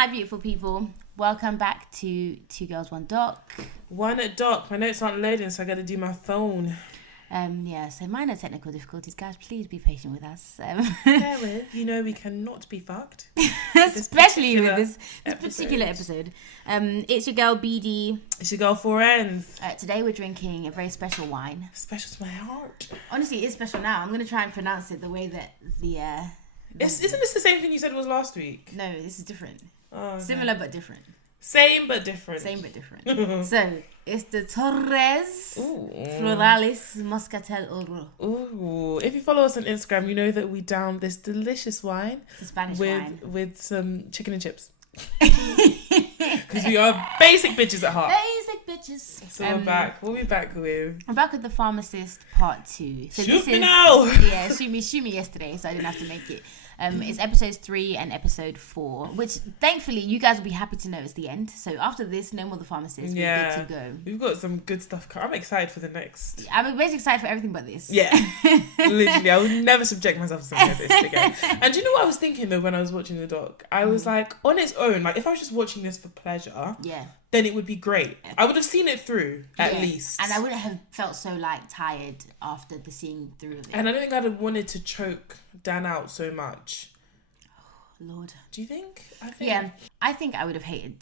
Hi, beautiful people. Welcome back to Two Girls, One Doc. One at Doc. My notes aren't loading, so I got to do my phone. So minor technical difficulties. Guys, please be patient with us. Bear with. You know we cannot be fucked. Especially with this particular episode. It's your girl, BD. It's your girl, Four Ends. Today we're drinking a very special wine. Special to my heart. Honestly, it is special now. I'm going to try and pronounce it the way that Isn't this the same thing you said was last week? No, this is different. Oh, okay. Similar but different. Same but different. Same but different. So, it's the Torres Floralis Moscatel Oro. Ooh. If you follow us on Instagram, you know that we down this delicious wine. It's a Spanish wine. With some chicken and chips. Because we are basic bitches at heart. Basic bitches. So we're back. What are we back with? I'm back with the Pharmacist Part 2. So shoot me now! Yeah, shoot me yesterday, so I didn't have to make it. It's episodes 3 and episode 4, which thankfully you guys will be happy to know is the end. So after this, no more the Pharmacist. Yeah. We're good to go. We've got some good stuff. I'm excited for the next. I'm basically excited for everything but this. Yeah. Literally, I would never subject myself to something like this again. And do you know what I was thinking though when I was watching the doc? I was like, on its own, like if I was just watching this for pleasure, then it would be great. I would have seen it through at least. And I wouldn't have felt so like tired after the seeing through of it. And I don't think I'd have wanted to choke Dan out so much. Lord. Do you think? I think I would have hated.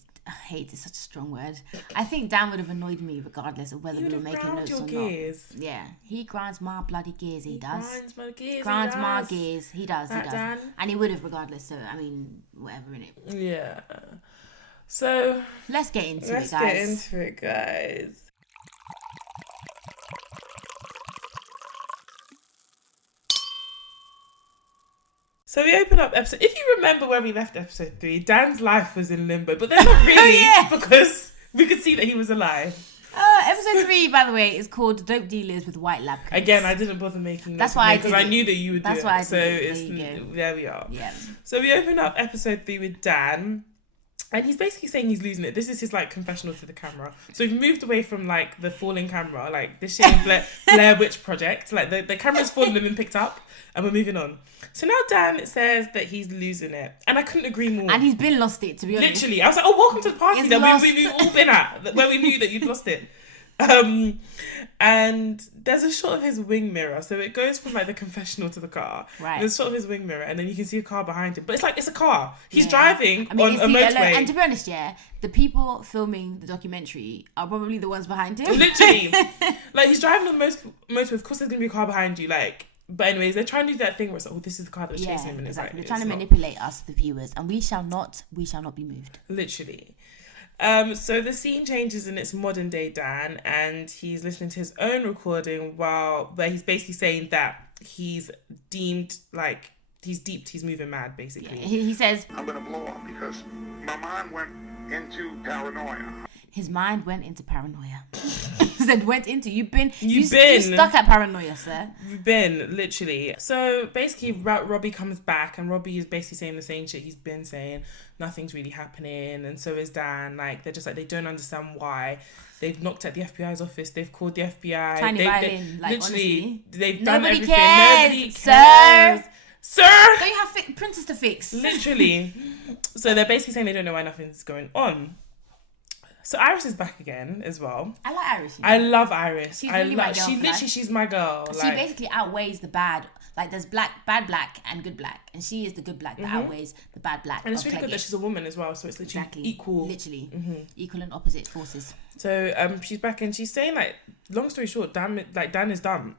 Hate is such a strong word. I think Dan would have annoyed me regardless of whether we were making notes or gears. not. Yeah, he grinds my bloody gears. He does. Grinds my gears. Grinds my gears. He does. Dan. And he would have regardless. So I mean, whatever in it. Yeah. So let's get into it, guys. So we open up episode... If you remember where we left episode 3, Dan's life was in limbo. But then not really, because we could see that he was alive. Episode 3, by the way, is called Dope Dealers with White Lab Coats. Again, I didn't bother making That's why I did because I knew that you would do it. That's why I did it. So there we are. Yeah. So we open up episode 3 with Dan. And he's basically saying he's losing it. This is his like confessional to the camera. So we've moved away from like the falling camera, like this shit in Blair Witch Project. Like the camera's fallen and been picked up, and we're moving on. So now Dan says that he's losing it, and I couldn't agree more. And he's been lost it, to be honest. Literally, I was like, "Oh, welcome to the party that we've all been at, where we knew that you'd lost it." And there's a shot of his wing mirror, so it goes from like the confessional to the car. Right. There's a shot of his wing mirror, and then you can see a car behind him. But it's like it's a car. He's driving on a motorway. And to be honest, the people filming the documentary are probably the ones behind him. Literally, like he's driving on the motorway. Of course, there's gonna be a car behind you. Like, but anyways, they're trying to do that thing where it's like, oh, this is the car that was chasing him, and it's exactly. like They're trying to manipulate us, the viewers, and we shall not be moved. Literally. So the scene changes and it's modern day Dan, and he's listening to his own recording where he's basically saying that he's deemed like he's moving mad basically. Yeah, he says, I'm gonna blow up because my mind went into paranoia. His mind went into paranoia. Said went into. You've been stuck at paranoia, sir. You've been literally. So basically, Robbie comes back, and Robbie is basically saying the same shit he's been saying. Nothing's really happening, and so is Dan. Like they're just like they don't understand why. They've knocked at the FBI's office. They've called the FBI. Tiny violin, like literally, honestly, they've done everything. Nobody cares, sir. Don't you have printers to fix? Literally. So they're basically saying they don't know why nothing's going on. So Iris is back again as well. I like Iris. I love Iris. She's really my girl. She's my girl. She basically outweighs the bad. Like there's bad black and good black, and she is the good black that outweighs the bad black. And it's really good that she's a woman as well, so it's literally equal. Literally, equal and opposite forces. So she's back and she's saying like, long story short, Dan is dumb.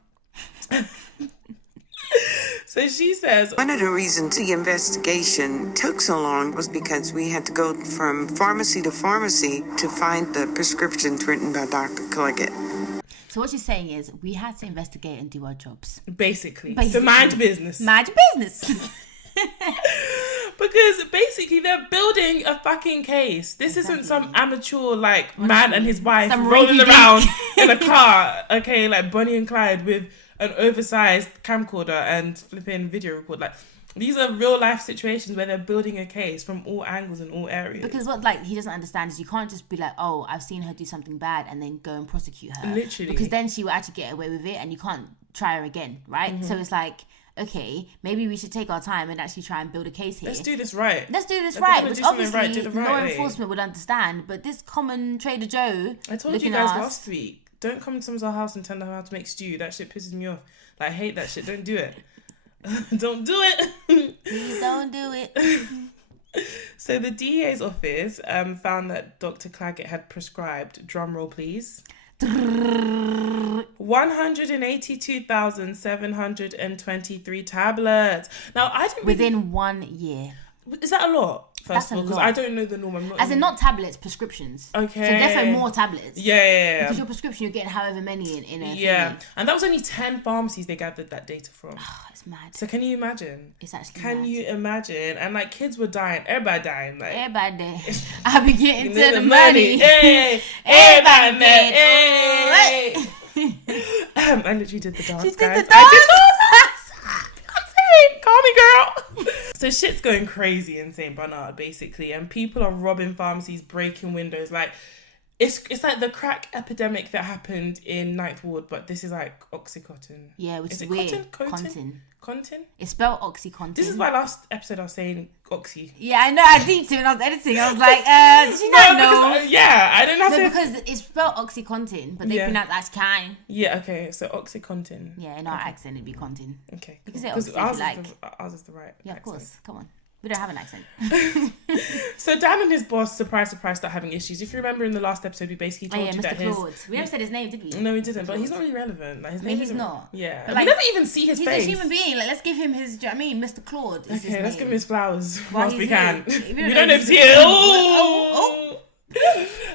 So she says, one of the reasons the investigation took so long was because we had to go from pharmacy to pharmacy to find the prescriptions written by Dr. Cliggett. So what she's saying is we had to investigate and do our jobs. Basically. So mind business. Mind your business. Because basically they're building a fucking case. This isn't some amateur like man and his wife rolling around in a car. Okay, like Bonnie and Clyde with an oversized camcorder and flipping video record. Like these are real life situations where they're building a case from all angles and all areas. Because what like he doesn't understand is you can't just be like, oh, I've seen her do something bad and then go and prosecute her. Literally. Because then she will actually get away with it and you can't try her again, right? So it's like, okay, maybe we should take our time and actually try and build a case here. Let's do this right. Let's do this If we're right, gonna which do something obviously right, do the right law way. enforcement would understand. But this common Trader Joe, I told you guys last week, don't come to someone's house and tell them how to make stew. That shit pisses me off. Like, I hate that shit. Don't do it. Don't do it. Please don't do it. So the DEA's office found that Dr. Claggett had prescribed, drum roll please, 182,723 tablets. Now, I didn't Within 1 year. Is that a lot? First That's of all, a because lot. I don't know the norm. I'm not As in not tablets, prescriptions. Okay. So definitely more tablets. Yeah. Because your prescription, you're getting however many in a Yeah. thing. And that was only 10 pharmacies they gathered that data from. Oh, it's mad. So can you imagine? It's actually Can mad. you imagine? And like kids were dying. Everybody dying. Like Everybody, I be getting Need to the money. Hey, Everybody mad. mad. Hey. I literally did the dance, She did guys. the I dance. did the Call me, girl. So shit's going crazy in St. Bernard, basically, and people are robbing pharmacies, breaking windows. Like, it's like the crack epidemic that happened in Ninth Ward, but this is like Oxycontin. Yeah, which is it weird. Contin? It's spelled Oxycontin. This is why last episode I was saying Oxy. Yeah, I know. I deeped it when I was editing. I was like, did you not know? Because, yeah, I didn't have No, to. because it's spelled Oxycontin, but they Yeah. pronounce that as kind. Yeah, okay, so Oxycontin. Yeah, in our accent, it'd be contin. Okay. You can say Because Oxy if ours, you like. ours is the right Yeah, of accent. course. Come on. We don't have an accent. So Dan and his boss, surprise, start having issues. If you remember in the last episode, we basically Oh, told yeah, you that Mr. Claude. We never said his name, did we? No, we didn't, but he's not really relevant. Like, his name he's isn't- not. Yeah. But, We like, never even see his He's face. a human being. Like, let's give him his. Do you know what I mean? Mr. Claude. Is his Okay, let's name. give him his flowers While whilst we he's can. here. We don't know if he's here. Oh.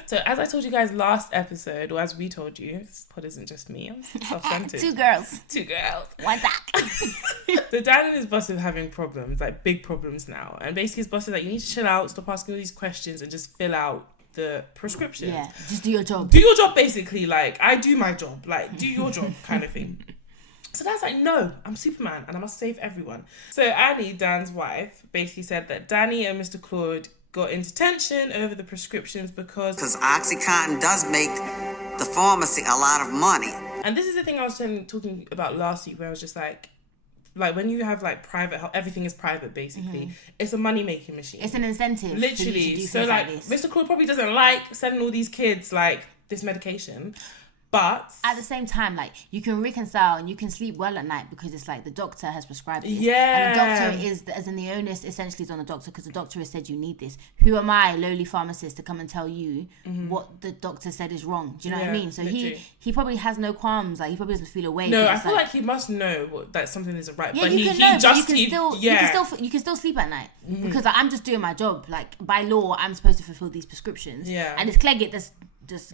So as I told you guys last episode, or as we told you, this pod isn't just me. I'm self-centered. Two girls. Two girls. One back. So Dan and his boss are having problems, like big problems now. And basically his boss is like, you need to chill out, stop asking all these questions and just fill out the prescriptions. Yeah, just do your job. Do your job, basically. Like, I do my job. Like, do your job kind of thing. So Dan's like, no, I'm Superman and I must save everyone. So Annie, Dan's wife, basically said that Danny and Mr. Claude got into tension over the prescriptions because Oxycontin does make the pharmacy a lot of money. And this is the thing I was talking about last week, where I was just like when you have like private health, everything is private basically. It's a money making machine. It's an incentive. For you Literally. to do So things like this. Mr. Claude probably doesn't like sending all these kids like this medication, but At the same time, like, you can reconcile and you can sleep well at night because it's like the doctor has prescribed this. Yeah. And the doctor is, as in the onus essentially is on the doctor because the doctor has said you need this. Who am I, lowly pharmacist, to come and tell you what the doctor said is wrong? Do you know what I Yeah, mean? So literally. he probably has no qualms. Like, he probably doesn't feel away. no, 'cause I it's feel like he must know that something isn't right. Yeah, but you he can know, but just you can yeah. still sleep at night because like, I'm just doing my job. Like, by law, I'm supposed to fulfill these prescriptions. Yeah. And it's Clegg that's just.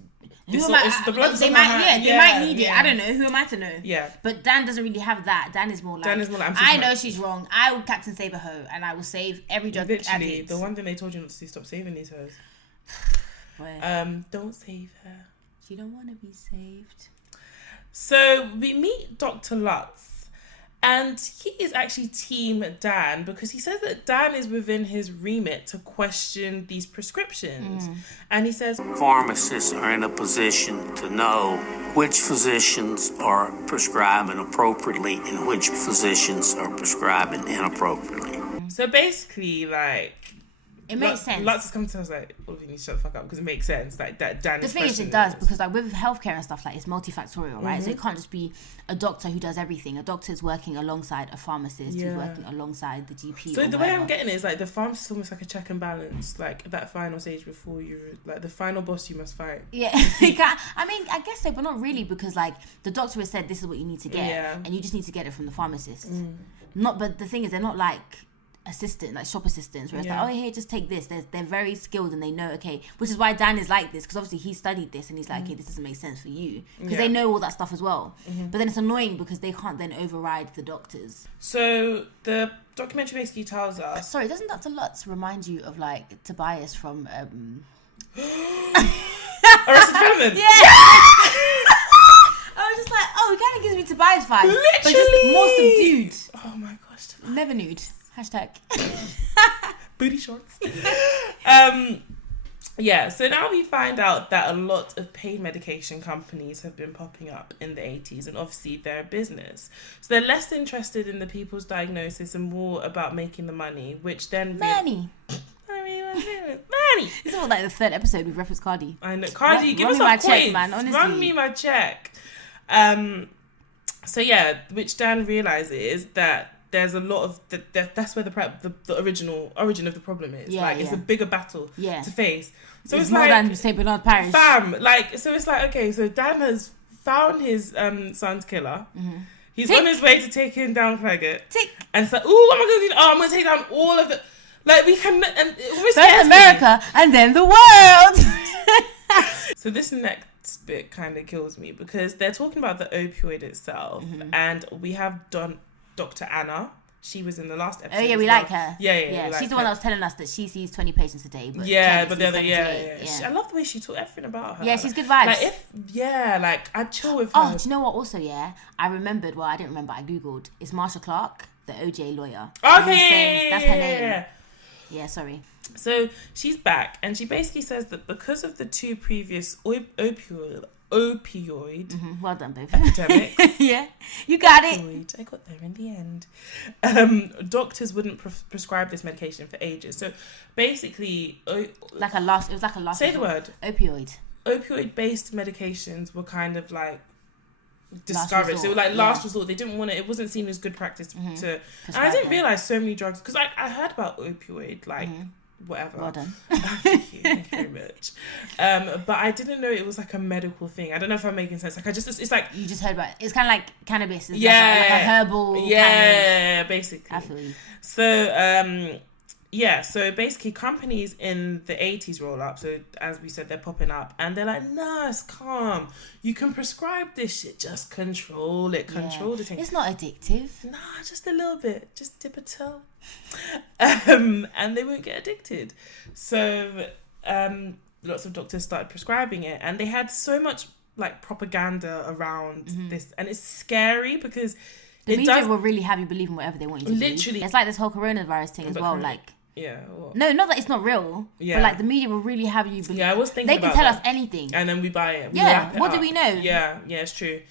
Who It's am not- I? it's the blood They on might, my yeah, hand. they Yeah, might need it. yeah. I don't know. Who am I to know? Yeah. But Dan doesn't really have that. Dan is more like, I'm I Superman. know she's wrong. I will Captain Saber her, and I will save every drug Literally, addict. the one thing they told you not to do, stop saving these hoes. Where Don't save her. she don't want to be saved. So we meet Dr. Lutz, and he is actually Team Dan because he says that Dan is within his remit to question these prescriptions. And he says, Pharmacists are in a position to know which physicians are prescribing appropriately and which physicians are prescribing inappropriately. so basically, like, It makes sense. Lutz is coming to us like, all of you need to shut the fuck up because it makes sense. Like, that Dan The is thing is, it questioning does this. because like with healthcare and stuff, like it's multifactorial, right? So it can't just be a doctor who does everything. A doctor is working alongside a pharmacist Yeah. who's working alongside the GP. So or the way whatever. I'm getting it is like the pharmacist is almost like a check and balance, like that final stage before you, like the final boss you must fight. Yeah, I mean, I guess so, but not really because like the doctor has said this is what you need to get, Yeah. and you just need to get it from the pharmacist. Not, but the thing is, they're not like shop assistants, where it's Yeah. like, oh, here, just take this. They're very skilled and they know, okay, which is why Dan is like this because obviously he studied this and he's like, okay, this doesn't make sense for you because they know all that stuff as well. But then it's annoying because they can't then override the doctors. So the documentary basically tells us. Sorry, doesn't Dr. Lutz remind you of like Tobias from? Arrested Development. I was just like, oh, it kind of gives me Tobias vibes, but just Literally. more subdued. Oh my gosh. Never nude. Hashtag. Booty shorts. Yeah, so now we find out that a lot of pain medication companies have been popping up in the 80s, and obviously they're a business. So they're less interested in the people's diagnosis and more about making the money, which then... Money. Money. This is all like the third episode with reference Cardi. I know. Cardi, give run us me my some check, points. man, honestly. Run me my check. So yeah, which Dan realizes that there's a lot of that's where the origin of the problem is. Yeah, like it's a bigger battle to face. So it's more like than St. Bernard Parish. Fam, like, so it's like, okay, so Dan has found his son's killer. Mm-hmm. He's on his way to taking down Claggett. Tick. And it's like, ooh, what am I gonna do? Oh, I'm gonna take down all of the, like, we can, and it First America and then the world. So this next bit kind of kills me because they're talking about the opioid itself, and we have done Dr. Anna. She was in the last episode. Oh yeah, we like her. Yeah. She's the one that was telling us that she sees 20 patients a day. But but the other, I love the way she taught everything about her. Yeah, she's good vibes. Like I'd chill with her. Oh, do you know what? Also, I remembered. Well, I didn't remember. I googled. It's Marsha Clark, the OJ lawyer. Okay, that's her name. Yeah, sorry. So she's back, and she basically says that because of the two previous opioid Well done, babe. epidemics. Yeah, you got it. I got there in the end. Doctors wouldn't prescribe this medication for ages. So basically, It was like a last. Say the word. Opioid. Opioid-based medications were kind of like discouraged. They were like last resort. They didn't want it. It wasn't seen as good practice to. And I didn't realize so many drugs because I heard about opioid whatever. Well done. Thank you very much. But I didn't know it was like a medical thing. I don't know if I'm making sense. Like it's like you just heard about it. It's kind of like cannabis. It's like a herbal. Yeah, basically. I feel you. So so basically companies in the 80s roll up. So as we said, they're popping up and they're like, nurse, calm. You can prescribe this shit. Just control it. Control the thing. It's not addictive. Nah, just a little bit. Just dip a toe. And they won't get addicted. So lots of doctors started prescribing it. And they had so much like propaganda around this. And it's scary because the media will really have you believe in whatever they want you to believe. Literally. It's like this whole coronavirus thing as well. Like, what? No, not that it's not real. Yeah. But like the media will really have you believe. Yeah, I was thinking they can about tell that. us anything. And then we buy it. What do we know? Yeah, it's true.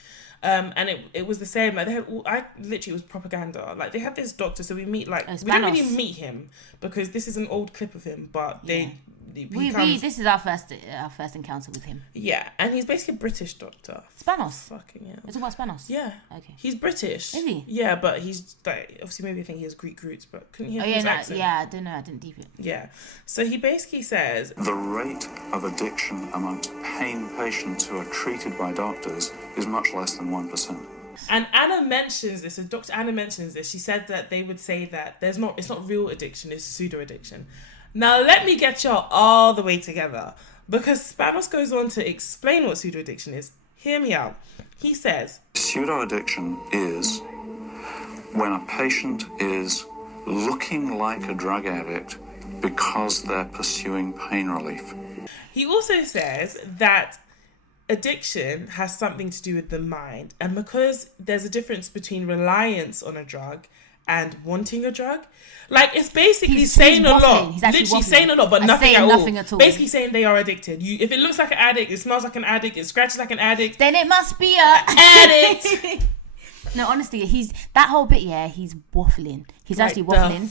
And it was the same. Like they had, it was propaganda. Like they had this doctor, so we meet we didn't really meet him because this is an old clip of him, but this is our first encounter with him. Yeah, and he's basically a British doctor. Spanos. Fucking hell. It's about Spanos. Yeah. Okay. He's British. Is he? Yeah, but he's like obviously maybe I think he has Greek roots, but couldn't hear his accent. Yeah, I don't know. I didn't deep it. Yeah. So he basically says the rate of addiction amongst pain patients who are treated by doctors is much less than 1%. And Anna mentions this, and Dr. Anna mentions this. She said that they would say that it's not real addiction, it's pseudo addiction. Now let me get y'all all the way together because Spanos goes on to explain what pseudo addiction is. Hear me out. He says pseudo addiction is when a patient is looking like a drug addict because they're pursuing pain relief. He also says that addiction has something to do with the mind, and because there's a difference between reliance on a drug and wanting a drug, like it's basically saying a lot. He's literally saying a lot, but nothing at all. Basically saying they are addicted. If it looks like an addict, it smells like an addict, it scratches like an addict, then it must be a addict. No, honestly, he's that whole bit. Yeah, he's waffling. He's like, actually waffling,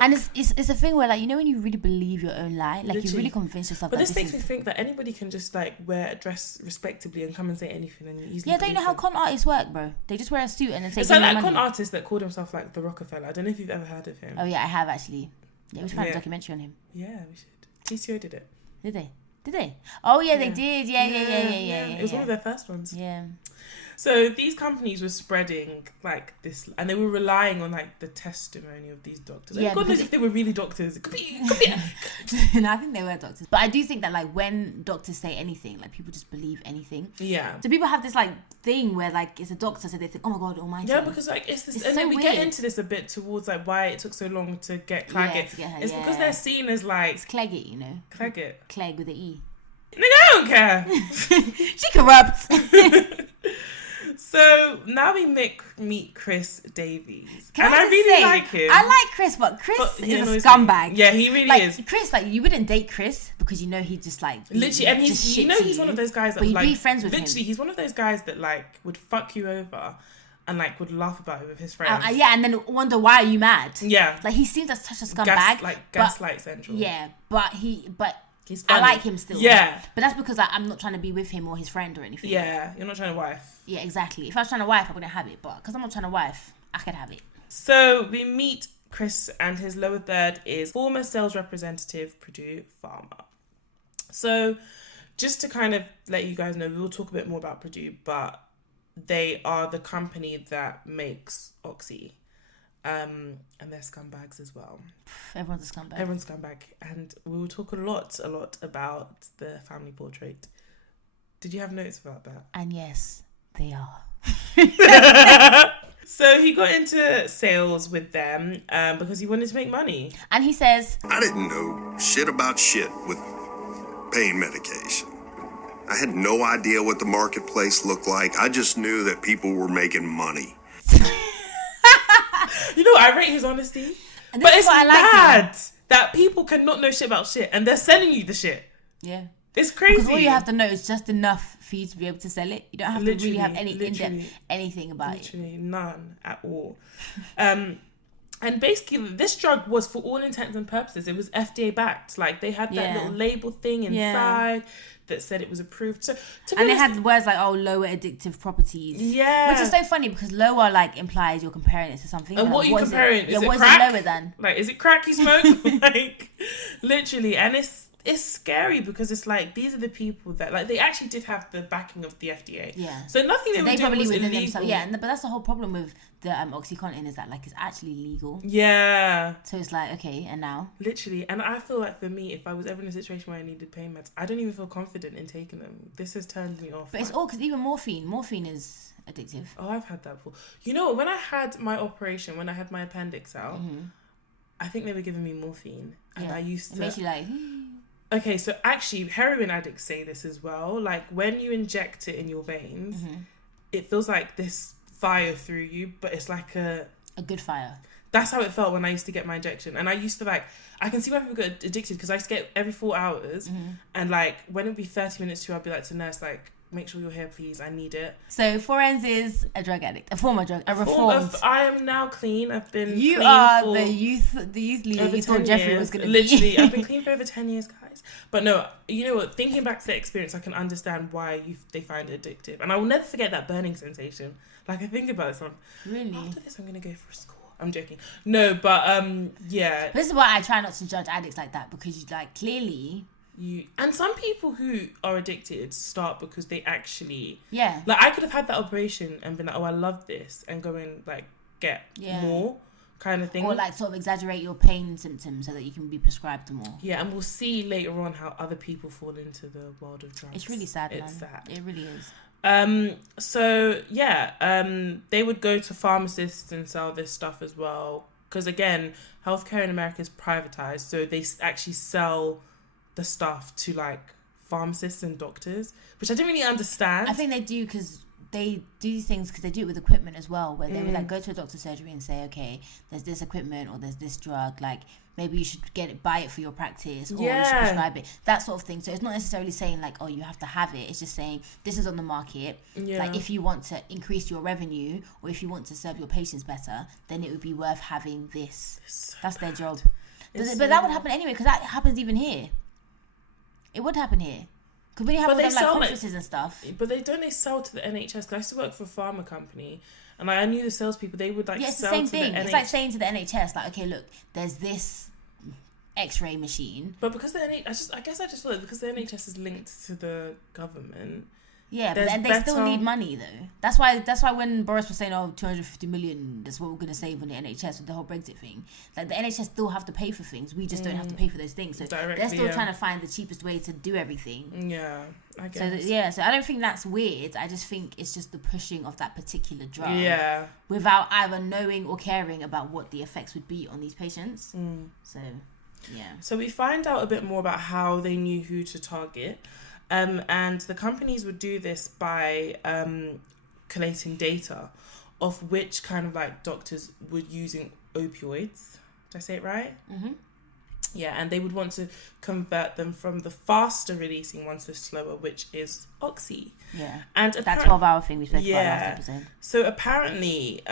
and it's a thing where like when you really believe your own lie, like literally. You really convince yourself. But this makes me think that anybody can just like dress respectably and come and say anything and easily. Yeah, don't you know how con artists work, bro? They just wear a suit and then say. It's like that con artist that called himself like the Rockefeller. I don't know if you've ever heard of him. Oh yeah, I have actually. Yeah, we should find a documentary on him. Yeah, we should. TCO did it. Did they? Oh yeah, they did. Yeah. It was one of their first ones. Yeah. So these companies were spreading like this, and they were relying on like the testimony of these doctors. Like, God knows if they were really doctors. It could be. No, I think they were doctors. But I do think that like when doctors say anything, like people just believe anything. Yeah. So people have this like thing where like it's a doctor, so they think, oh my God, almighty. Yeah, because like it's this, and then we get into this a bit towards like why it took so long to get Claggett. It's because they're seen as like it's Claggett, you know. Claggett. Clegg with an E. Nigga, I don't care. She corrupt. So now we meet Chris Davies. Can and I I just really say, like him. I like Chris, but Chris He is a annoys scumbag. me. Yeah, he really like, is. Chris, like, you wouldn't date Chris because you know he'd just like Literally, and he's, you know, he's one of those guys that but you'd like, be friends with him. literally, he's one of those guys that like would fuck you over and like would laugh about it with his friends. Yeah, and then wonder why are you mad? Yeah, like he seems like such a scumbag. Gaslight Central. Yeah, but he's funny. I like him still. Yeah, but that's because like, I'm not trying to be with him or his friend or anything. Yeah, you're not trying to wife. Yeah, exactly. If I was trying to wife, I wouldn't have it. But because I'm not trying to wife, I could have it. So we meet Chris, and his lower third is former sales representative, Purdue Pharma. So just to kind of let you guys know, we will talk a bit more about Purdue, but they are the company that makes Oxy. And they're scumbags as well. Everyone's a scumbag. Everyone's a scumbag. And we will talk a lot about the family portrait. Did you have notes about that? And yes, they are. So he got into sales with them because he wanted to make money. And he says, I didn't know shit about shit with pain medication. I had no idea what the marketplace looked like. I just knew that people were making money. You know, I rate his honesty. And But it's bad him. that people cannot know shit about shit and they're selling you the shit. Yeah. It's crazy. Because all you have to know is just enough for you to be able to sell it. You don't have to really have any literally, in-depth anything about it. Literally none at all. And basically, this drug was, for all intents and purposes, it was FDA backed. Like, they had that little label thing inside that said it was approved. So, and it had words like, lower addictive properties. Yeah. Which is so funny because lower, like, implies you're comparing it to something. And what are you comparing? Is it what crack? is it lower than? Like, is it crack you smoke? Like, literally. And it's scary because it's like, these are the people that, like, they actually did have the backing of the FDA. Yeah. So nothing they were doing was illegal. But that's the whole problem with the OxyContin is that, like, it's actually legal. Yeah. So it's like, okay, and now? Literally. And I feel like for me, if I was ever in a situation where I needed pain meds, I don't even feel confident in taking them. This has turned me off. But it's all because even morphine is addictive. Oh, I've had that before. You know, when I had my operation, when I had my appendix out, I think they were giving me morphine. And I used to... It makes you like... Okay, so actually, heroin addicts say this as well. Like, when you inject it in your veins, it feels like this fire through you, but it's like a good fire. That's how it felt when I used to get my injection. And I used to, like, I can see why people get addicted because I used to get every 4 hours. And, like, when it would be 30 minutes to, I'd be like to nurse, like, make sure you're here, please. I need it. So Forenz is a drug addict, a former drug, a reformed. I am now clean. I've been. You clean are for the youth leader. You thought Jeffrey was going to be. Literally, I've been clean for over 10 years, guys. But no, you know what? Thinking back to the experience, I can understand why they find it addictive, and I will never forget that burning sensation. Like I think about it, so really. After this, I'm going to go for a school. I'm joking. No, but yeah. This is why I try not to judge addicts like that because you like clearly. And some people who are addicted start because they actually like I could have had that operation and been like, oh, I love this, and go and like get more kind of thing, or like sort of exaggerate your pain symptoms so that you can be prescribed more. And we'll see later on how other people fall into the world of drugs. It's really sad. It's sad. It really is. So they would go to pharmacists and sell this stuff as well because again, healthcare in America is privatized, so they actually sell the stuff to like pharmacists and doctors, which I didn't really understand. I think they do because they do these things because they do it with equipment as well, where they would like go to a doctor's surgery and say, okay, there's this equipment or there's this drug, like maybe you should buy it for your practice, or you should prescribe it, that sort of thing. So it's not necessarily saying like, oh, you have to have it. It's just saying this is on the market. Like if you want to increase your revenue or if you want to serve your patients better, then it would be worth having this. That's their job. But that would happen anyway because that happens even here. It would happen here. Because when you have all them, like, conferences and stuff. But they sell to the NHS. Because I used to work for a pharma company. And I knew the salespeople, they would like sell to the NHS. It's the same thing. It's like saying to the NHS, like, okay, look, there's this X-ray machine. But because the NHS, I just feel like because the NHS is linked to the government. Yeah, but they still need money though. That's why when Boris was saying, 250 million, that's what we're going to save on the NHS with the whole Brexit thing. Like the NHS still have to pay for things. We just don't have to pay for those things. So they're still trying to find the cheapest way to do everything. Yeah, I guess. So I don't think that's weird. I just think it's just the pushing of that particular drug. Yeah. Without either knowing or caring about what the effects would be on these patients. So, yeah. So we find out a bit more about how they knew who to target. And the companies would do this by collating data of which kind of like doctors were using opioids. Did I say it right? Mm-hmm. Yeah, and they would want to convert them from the faster releasing ones to slower, which is Oxy. Yeah. And that 12-hour thing we spoke about last episode. So apparently,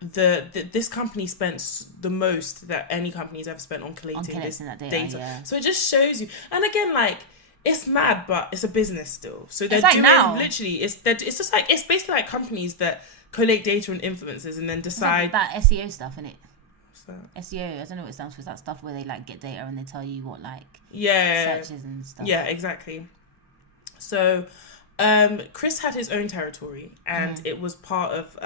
this company spent the most that any company's ever spent on collating this data. Yeah. So it just shows you. And again, like, it's mad, but it's a business still. So they're doing literally. It's just like, it's basically like companies that collate data on influencers and then decide. It's like that SEO stuff, isn't it? SEO, I don't know what it stands for. It's that stuff where they like get data and they tell you what like searches and stuff. Yeah, exactly. So Chris had his own territory and it was part of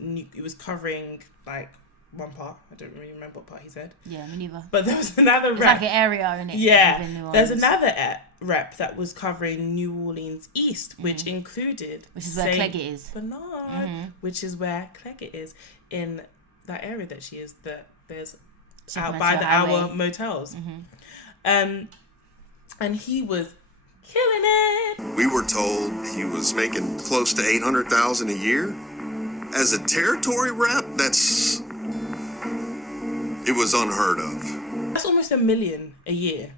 it was covering like one part. I don't really remember what part he said. Yeah, me neither. But there was another rep. It's like an area in it. Yeah, there's another rep that was covering New Orleans East, which included which is where Cleggett is. Bernard, which is where Cleggett is in that area that she is. That there's out by the hour motels. And he was killing it. We were told he was making close to $800,000 a year as a territory rep. It was unheard of. That's almost $1 million a year.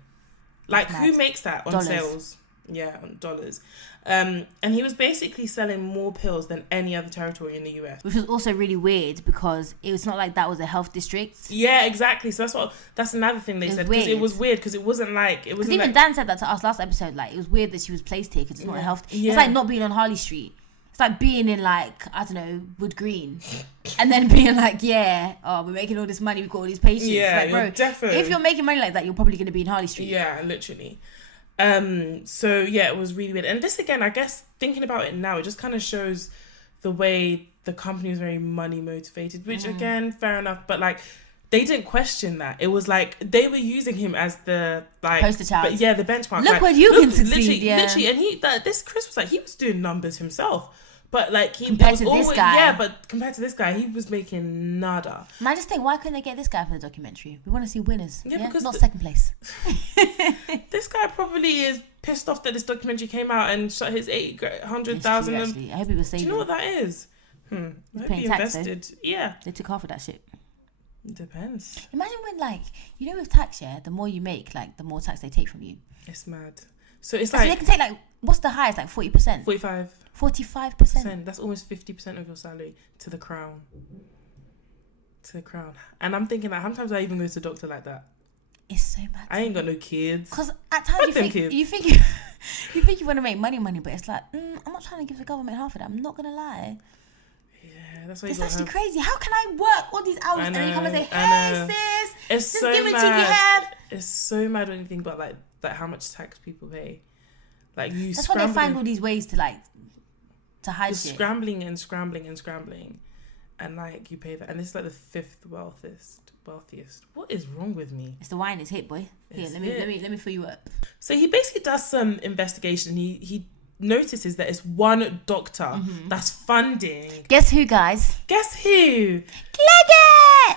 Like, who makes that on sales? Yeah, on dollars. And he was basically selling more pills than any other territory in the US. Which was also really weird because it was not like that was a health district. Yeah, exactly. So that's another thing they said. Because it was weird because it wasn't like... Because even Dan said that to us last episode. Like, it was weird that she was placed here because it's not a health... Yeah. It's like not being on Harley Street. It's like being in like, I don't know, Wood Green. And then being like, we're making all this money. We've got all these patients. Yeah, like, bro, definitely. If you're making money like that, you're probably going to be in Harley Street. Yeah, literally. So yeah, it was really weird. And this again, I guess thinking about it now, it just kind of shows the way the company was very money motivated, which again, fair enough. But like, they didn't question that. It was like they were using him as the like poster child. But yeah, the benchmark. Look like, what you can succeed. Literally, and this Chris was like, he was doing numbers himself. But like compared to this guy, but compared to this guy, he was making nada. Man, I just think, why couldn't they get this guy for the documentary? We want to see winners, because not second place. This guy probably is pissed off that this documentary came out and shot his 800,000. I hope he was saving. Do you know what that is? I hope he invested. Yeah, they took half of that shit. Depends. Imagine when, like, you know, with tax, the more you make, like, the more tax they take from you. It's mad. So it's like, so they can take, like, what's the highest? Like 40%. 45%. That's almost 50% of your salary to the crown. And I'm thinking that sometimes I even go to the doctor like that. It's so bad. I ain't got no kids. Because at times you think you want to make money, but it's like, I'm not trying to give the government half of that. I'm not gonna lie. Yeah, that's why it's actually crazy. How can I work all these hours and then you come and say, hey sis, it's just so give me mad. what you have. It's so mad when you think about like how much tax people pay. Like you. That's why they find all these ways to hide shit. Scrambling, and like you pay that, and this is like the fifth wealthiest. What is wrong with me? It's the wine is hit, boy. Here, let me fill you up. So he basically does some investigation. He notices that it's one doctor that's funding. Guess who, guys? Guess who? Cleggett!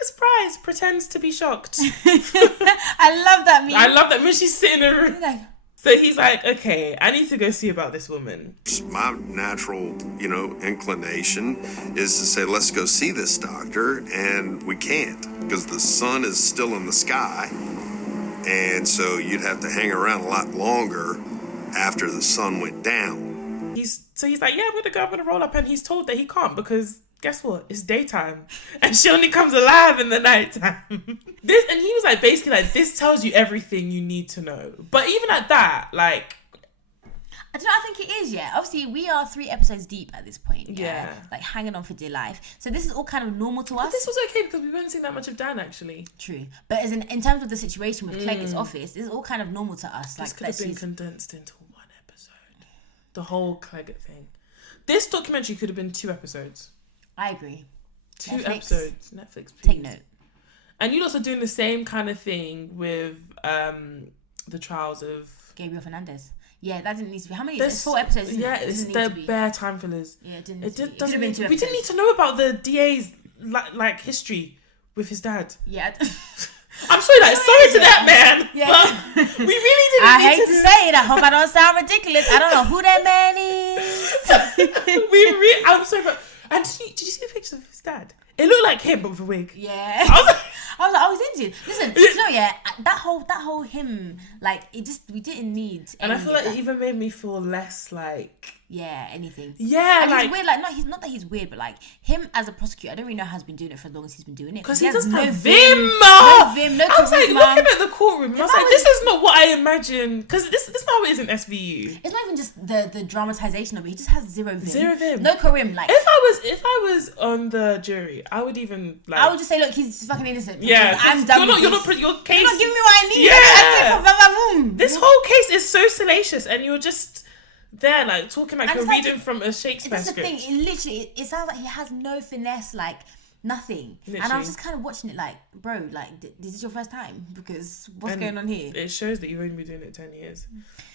Surprise! Pretends to be shocked. I love that meme. I love that when she's sitting in a room. So he's like, okay, I need to go see about this woman. My natural, inclination is to say, let's go see this doctor, and we can't because the sun is still in the sky, and so you'd have to hang around a lot longer after the sun went down. He's like, yeah, I'm gonna roll up, and he's told that he can't because guess what? It's daytime, and she only comes alive in the nighttime. And he was like, basically, like, this tells you everything you need to know. But even at that, like, I don't know. I think it is. Yeah, obviously, we are 3 episodes deep at this point. Yeah, like hanging on for dear life. So this is all kind of normal to us. But this was okay because we weren't seeing that much of Dan actually. True, but as in terms of the situation with Cleggett's office, this is all kind of normal to us. This could have been condensed into 1 episode. The whole Cleggett thing. This documentary could have been 2 episodes. I agree. 2 episodes. Netflix, please. Take note. And you're also doing the same kind of thing with the trials of Gabriel Fernandez. Yeah, that didn't need to be. How many? It's 4 episodes. Yeah, it's the bare time fillers. Yeah, it didn't. We didn't need to know about the DA's like history with his dad. Yeah. I'm sorry, sorry to that man. Yeah. But we really I hate to say it. I hope I don't sound ridiculous. I don't know who that man is. I'm so bad. And did you see the picture of his dad? It looked like him, but with a wig. Yeah. I was like, oh, he's Indian. Listen, you know, yeah, that whole him, like, we didn't need. And I feel like it even made me feel less like. Yeah, anything. Yeah, and like, he's weird. Like, he's not that he's weird, but like him as a prosecutor, I don't really know how he's been doing it for as long as he's been doing it. Because he does no have vim, vim. no vim, no I was like charisma. looking at the courtroom. I was like, this is not what I imagined. Because this is how it is in SVU. It's not even just the dramatization of it. He just has zero vim. Zero vim. No charisma. Like, if I was on the jury, I would even like. I would just say, look, he's fucking innocent. Yeah, I'm done. Your case. You're not giving me what I need. Yeah. This whole case is so salacious, and you're just there, like talking like you're reading from a Shakespeare script. That's the thing. It sounds like he has no finesse, like nothing. Literally. And I was just kind of watching it, like, bro, like, this is your first time because what's going on here? It shows that you've only been doing it 10 years.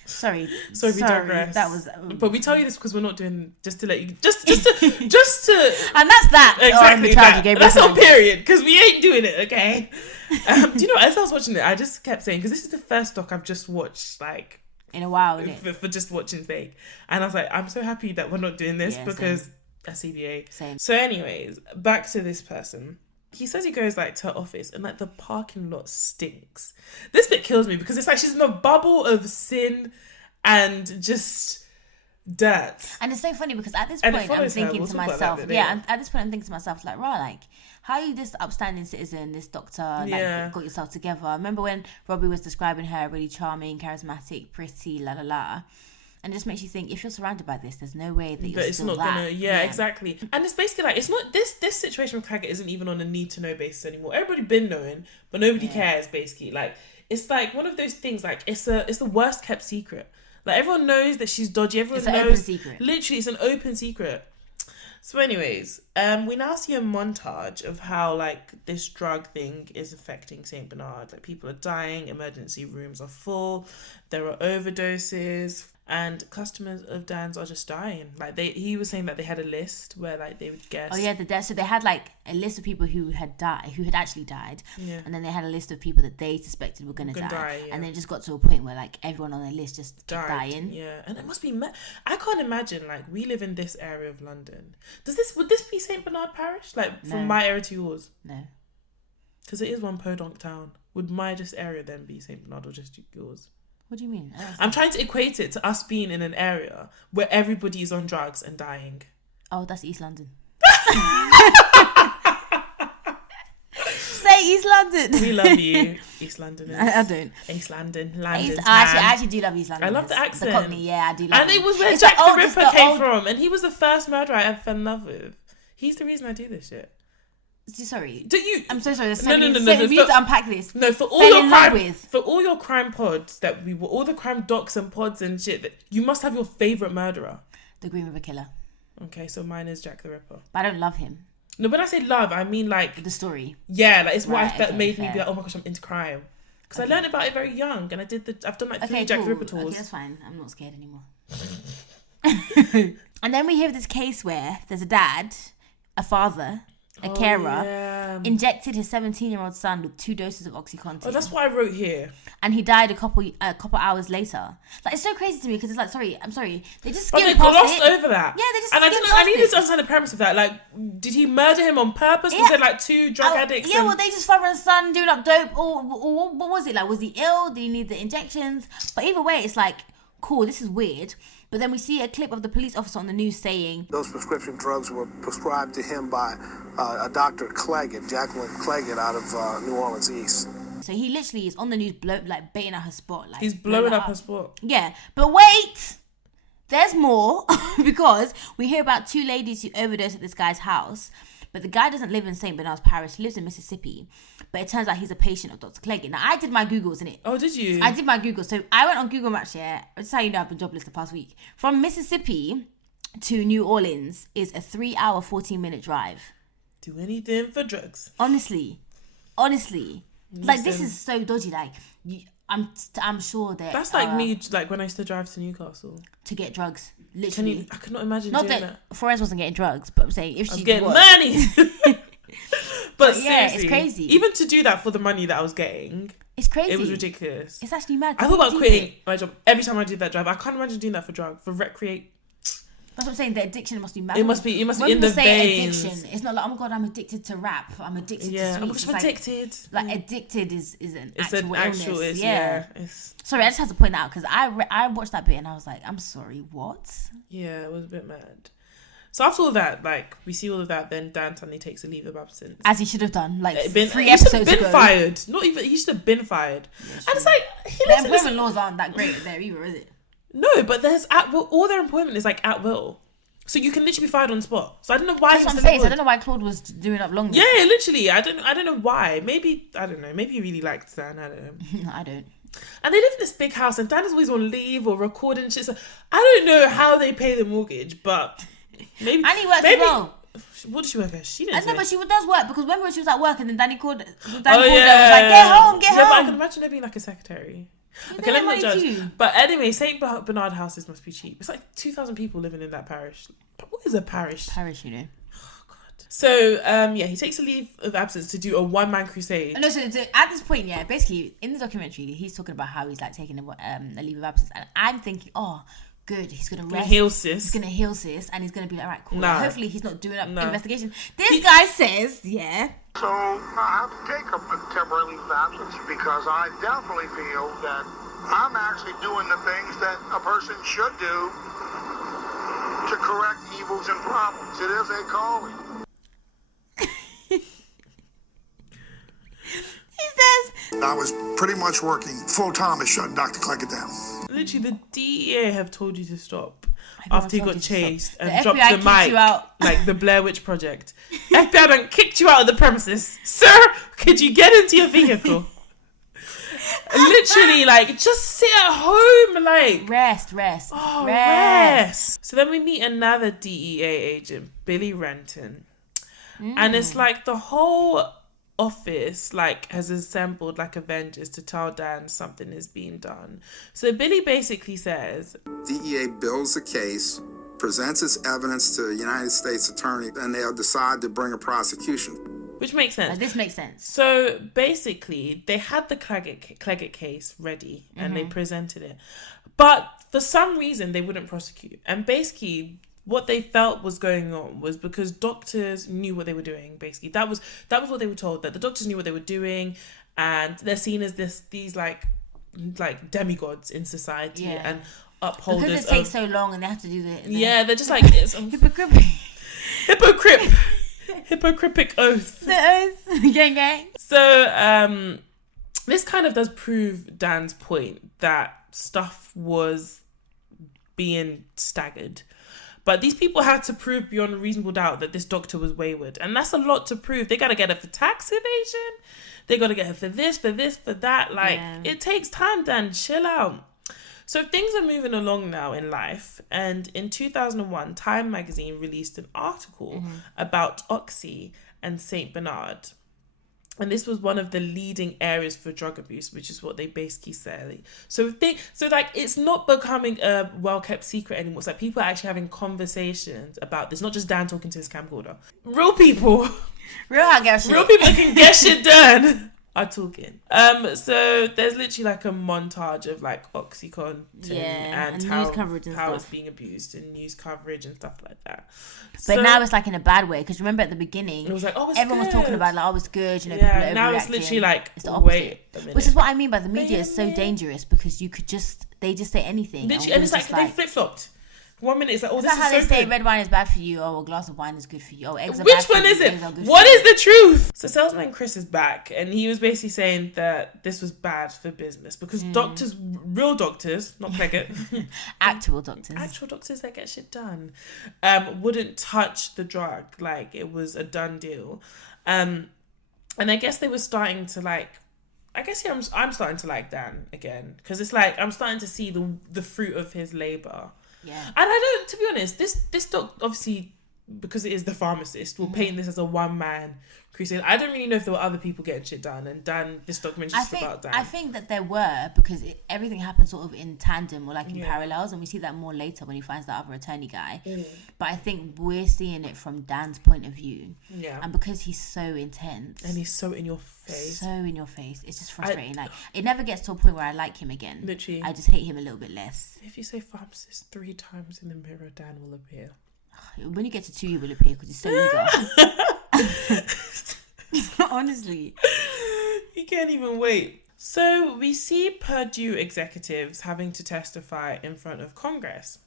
Sorry, we digress. That was. But we tell you this because we're not doing just to let you just to. And that's that. Exactly. That's our period because we ain't doing it. Okay. Do you know? As I was watching it, I just kept saying because this is the first doc I've just watched like. In a while, for just watching sake. And I was like, I'm so happy that we're not doing this because that's CBA. Same. So anyways, back to this person. He says he goes like to her office and like the parking lot stinks. This bit kills me because it's like she's in a bubble of sin and just dirt. And it's so funny because at this point I'm thinking to myself, at this point I'm thinking to myself, like, right, like, how are you this upstanding citizen, this doctor, like, got yourself together? Remember when Robbie was describing her really charming, charismatic, pretty, la la la? And it just makes you think, if you're surrounded by this, there's no way that you're still that. Exactly. And it's basically like, it's not, this situation with Claggett isn't even on a need to know basis anymore. Everybody been knowing, but nobody cares, basically. Like, it's like one of those things, like, it's the worst kept secret. Like, everyone knows that she's dodgy. Everyone knows. It's an open secret. Literally, it's an open secret. So anyways, we now see a montage of how, like, this drug thing is affecting St. Bernard. Like, people are dying, emergency rooms are full, there are overdoses, and customers of Dan's are just dying. Like, he was saying that they had a list where, like, they would guess. Oh yeah, so they had like a list of people who had actually died, and then they had a list of people that they suspected were gonna die. And then it just got to a point where like everyone on their list just kept dying. Yeah, and it must be. I can't imagine, like, we live in this area of London. Would this be St. Bernard Parish? Like, from my area to yours? No, because it is one podunk town. Would my just area then be St. Bernard or just yours? What do you mean? I'm trying to equate it to us being in an area where everybody is on drugs and dying. Oh, that's East London. Say East London. We love you, East Londoners. I don't. East London. I actually do love East London. I love the accent. The Cockney, I do love it. And it was where Jack the Ripper came from. And he was the first murderer I ever fell in love with. He's the reason I do this shit. Sorry. I'm so sorry. There's no. We need to unpack this. No, for all your crime pods that we were, all the crime docs and pods and shit, that you must have your favorite murderer. The Green River Killer. Okay, so mine is Jack the Ripper. But I don't love him. No, when I say love, I mean like the story. Yeah, like it's what made me be like, oh my gosh, I'm into crime. Because I learned about it very young, and I've done like 3 Jack the Ripper tours. Okay, that's fine. I'm not scared anymore. And then we have this case where there's a dad, a father, a carer, injected his 17-year-old son with 2 doses of OxyContin. Oh, that's what I wrote here. And he died a couple hours later. Like, it's so crazy to me because it's like, I'm sorry. They just skimmed past glossed over that. Yeah, they just skimmed past it. And I needed to understand the premise of that. Like, did he murder him on purpose? Was there like 2 drug addicts? Yeah, well, they just father and son doing up dope. Or what was it? Like, was he ill? Did he need the injections? But either way, it's like, cool, this is weird. But then we see a clip of the police officer on the news saying those prescription drugs were prescribed to him by a Dr. Claggett, Jacqueline Claggett, out of New Orleans East. So he literally is on the news, baiting out her spot. Like, he's blowing up her spot. Yeah, but wait, there's more because we hear about 2 ladies who overdosed at this guy's house. But the guy doesn't live in St. Bernard's Parish. He lives in Mississippi. But it turns out he's a patient of Dr. Claggett. Now, I did my Googles, innit? Oh, did you? I did my Googles. So I went on Google Maps, That's how you know I've been jobless the past week. From Mississippi to New Orleans is a 3-hour, 14-minute drive. Do anything for drugs. Honestly. Listen. Like, this is so dodgy. Like, I'm sure that... That's like me, like, when I used to drive to Newcastle. To get drugs. Literally. I could not imagine not doing that Flores wasn't getting drugs, but I'm saying if she was getting money. But yeah, seriously, it's crazy. Even to do that for the money that I was getting, It's crazy. It was ridiculous. It's actually mad. I thought about quitting my job every time I did that drive. I can't imagine doing that for recreate. That's what I'm saying. The addiction must be mad. It must be in the veins. Addiction, it's not like, oh my God, I'm addicted to rap. I'm addicted to sweets. I'm addicted. Like addicted is an it's actual an actual illness. It's... Sorry, I just had to point that out because I watched that bit and I was like, I'm sorry, what? Yeah, it was a bit mad. So after all that, like, we see all of that, then Dan suddenly takes a leave of absence. As he should have done, like, 3 episodes ago. He should have been fired. Not even, he should have been fired. Yeah, and it's like... The employment laws aren't that great there either, is it? No, but there's all their employment is, like, at will. So you can literally be fired on the spot. So I don't know why. That's what I'm saying. So I don't know why Claude was doing up long. Yeah, literally. I don't know why. Maybe, I don't know. Maybe he really liked Dan. I don't know. No, I don't. And they live in this big house and Dan is always on leave or recording shit. So I don't know how they pay the mortgage, but... Maybe, and he works as well. What did she work as? She didn't. I know, but she does work because remember when she was at work and then Danny called her and was like, "Get home." But I can imagine her being like a secretary. Okay, let me not judge. But anyway, Saint Bernard houses must be cheap. It's like 2,000 people living in that parish. But what is a parish? Parish, you know. Oh God. So he takes a leave of absence to do a one-man crusade. No, so at this point, basically in the documentary, he's talking about how he's like taking a leave of absence, and I'm thinking, oh. Good, he's gonna rest. He's gonna heal sis, and he's gonna be like, alright, cool. Nah. Hopefully, he's not doing up investigation. This guy says, So I have to take a temporary leave of absence because I definitely feel that I'm actually doing the things that a person should do to correct evils and problems. It is a calling. He says, I was pretty much working full time at shutting Dr. Cleggett down. Literally, the DEA have told you to stop after he got chased and dropped FBI the mic, like the Blair Witch Project. FBI done kicked you out of the premises, sir. Could you get into your vehicle? Literally, like, just sit at home, like rest. Oh, rest. So then we meet another DEA agent, Billy Renton, and it's like the whole office like has assembled like Avengers to tell Dan something is being done. So Billy basically says DEA builds a case, presents its evidence to the United States attorney, and they'll decide to bring a prosecution. Which makes sense. This makes sense. So basically they had the Cleggett case ready and they presented it, but for some reason they wouldn't prosecute. And basically what they felt was going on was because doctors knew what they were doing. Basically, that was what they were told, that the doctors knew what they were doing, and they're seen as these like demigods in society and upholders. Because it takes so long, and they have to do the they're just like it's hypocritic oath. The oath, gang. So this kind of does prove Dan's point that stuff was being staggered. But these people had to prove beyond a reasonable doubt that this doctor was wayward. And that's a lot to prove. They got to get her for tax evasion. They got to get her for this, for that. Like, it takes time, Dan. Chill out. So things are moving along now in life. And in 2001, Time magazine released an article about Oxy and St. Bernard. And this was one of the leading areas for drug abuse, which is what they basically say. So like it's not becoming a well-kept secret anymore. It's like people are actually having conversations about this, not just Dan talking to his camcorder. Real people. Real people can get shit done are talking. So there's literally like a montage of like OxyContin and how, news coverage and how stuff. It's being abused and news coverage and stuff like that. But now it's like in a bad way, because remember at the beginning, it was like, oh, it's everyone good. was talking about like, oh, it's good, you know, people are now it's overreacting. literally like, it's the opposite. Wait a minute. Which is what I mean by the media is so dangerous, because they just say anything. Literally, and it's like they flip-flopped. 1 minute it's like, oh, this is how so they say good. red wine is bad for you, or a glass of wine is good for you, or eggs are Which bad for one you, is it? eggs are good What for is the truth? So salesman Chris is back, and he was basically saying that this was bad for business because doctors, real doctors, not Cleggett, actual doctors that get shit done, wouldn't touch the drug. Like, it was a done deal. And I guess they were starting to like, I'm starting to like Dan again, because it's like I'm starting to see the fruit of his labor. Yeah. And I don't, to be honest, this doc obviously because it is the Pharmacist, will paint this as a one-man crusade. I don't really know if there were other people getting shit done, and Dan, this documentary is about Dan. I think that there were, because everything happened sort of in tandem or like in parallels, and we see that more later when he finds that other attorney guy. But I think we're seeing it from Dan's point of view. Yeah. And because he's so intense. And he's so in your face. It's just frustrating. Like, it never gets to a point where I like him again. Literally. I just hate him a little bit less. If you say Pharmacist 3 times in the mirror, Dan will appear. When you get to 2, he will appear because he's so eager. Honestly. He can't even wait. So we see Purdue executives having to testify in front of Congress.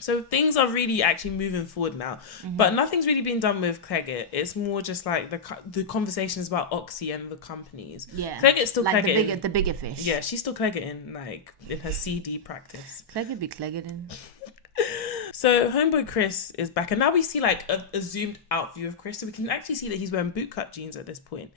So things are really actually moving forward now. But nothing's really been done with Cleggett. It's more just like the conversations about Oxy and the companies. Yeah. Cleggett's still like Cleggett. the bigger fish. Yeah, she's still Cleggetting, like, in her CD practice. Cleggett be Cleggetting. So homeboy Chris is back, and now we see like a zoomed out view of Chris, so we can actually see that he's wearing bootcut jeans at this point.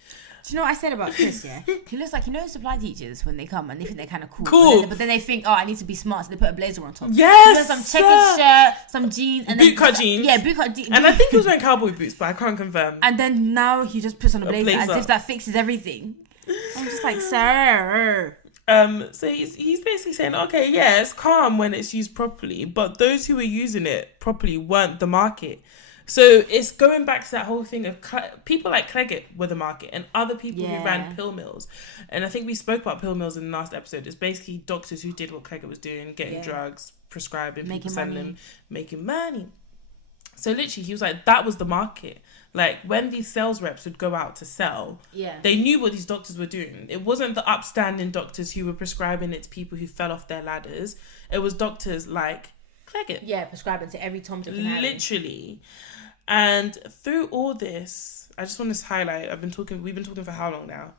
Do you know what I said about Chris? Yeah, he looks like, supply teachers when they come and they think they're kind of cool. But then they think, I need to be smart, so they put a blazer on top. Yes, some checkered shirt, some jeans, and bootcut jeans. Yeah, bootcut jeans. And I think he was wearing cowboy boots, but I can't confirm. And then now he just puts on a blazer as if that fixes everything. I'm just like, sir. So he's basically saying, okay, yeah, it's calm when it's used properly, but those who were using it properly weren't the market. So it's going back to that whole thing of people like Cleggett were the market, and other people who ran pill mills. And I think we spoke about pill mills in the last episode. It's basically doctors who did what Cleggett was doing, getting drugs, prescribing, people selling them, making money. So literally, he was like, that was the market. Like, when these sales reps would go out to sell, they knew what these doctors were doing. It wasn't the upstanding doctors who were prescribing it to people who fell off their ladders. It was doctors like Cleggett. Yeah, prescribing to every Tom, Dick and Harry. Literally. And through all this, I just want to highlight, we've been talking for how long now?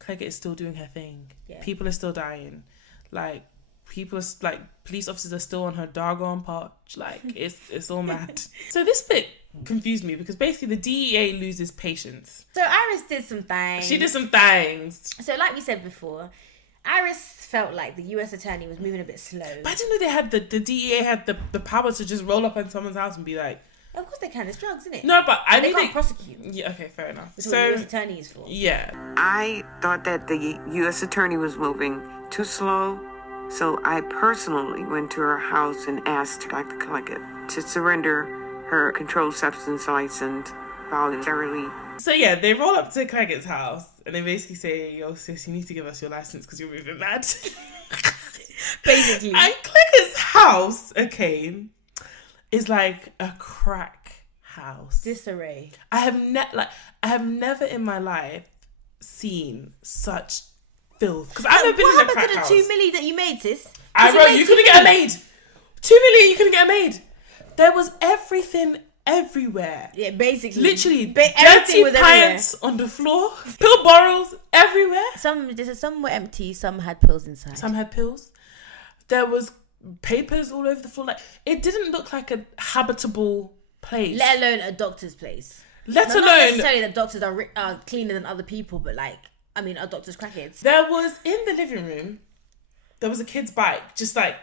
Cleggett is still doing her thing. Yeah. People are still dying. Like, police officers are still on her doggone porch. Like, it's all mad. So this bit confused me because basically the DEA loses patience. So Iris did some things. She did some things. So like we said before, Iris felt like the US attorney was moving a bit slow. But I didn't know they had the DEA had the power to just roll up on someone's house and be like, of course they can. It's drugs, isn't it? No, but I can't prosecute. Yeah, okay, fair enough. That's what the US attorney is for. Yeah. I thought that the U.S. attorney was moving too slow, so I personally went to her house and asked Dr. Cleggett to surrender her controlled substance license voluntarily. So yeah, they roll up to Cleggett's house and they basically say, yo sis, you need to give us your license because you're moving mad. Basically. And Cleggett's house, okay, is like a crack house. Disarray. I have never in my life seen such filth. Because I've never been in a crack house. What happened to the $2 million that you made, sis? You couldn't get a maid. $2 million, you couldn't get a maid. There was everything everywhere. Yeah, basically. Literally, dirty pants on the floor, pill bottles everywhere. Some were empty, some had pills inside. Some had pills. There was papers all over the floor. Like, it didn't look like a habitable place. Let alone a doctor's place. Not necessarily that doctors are cleaner than other people, but are doctors crackheads? There was, in the living room, there was a kid's bike, just like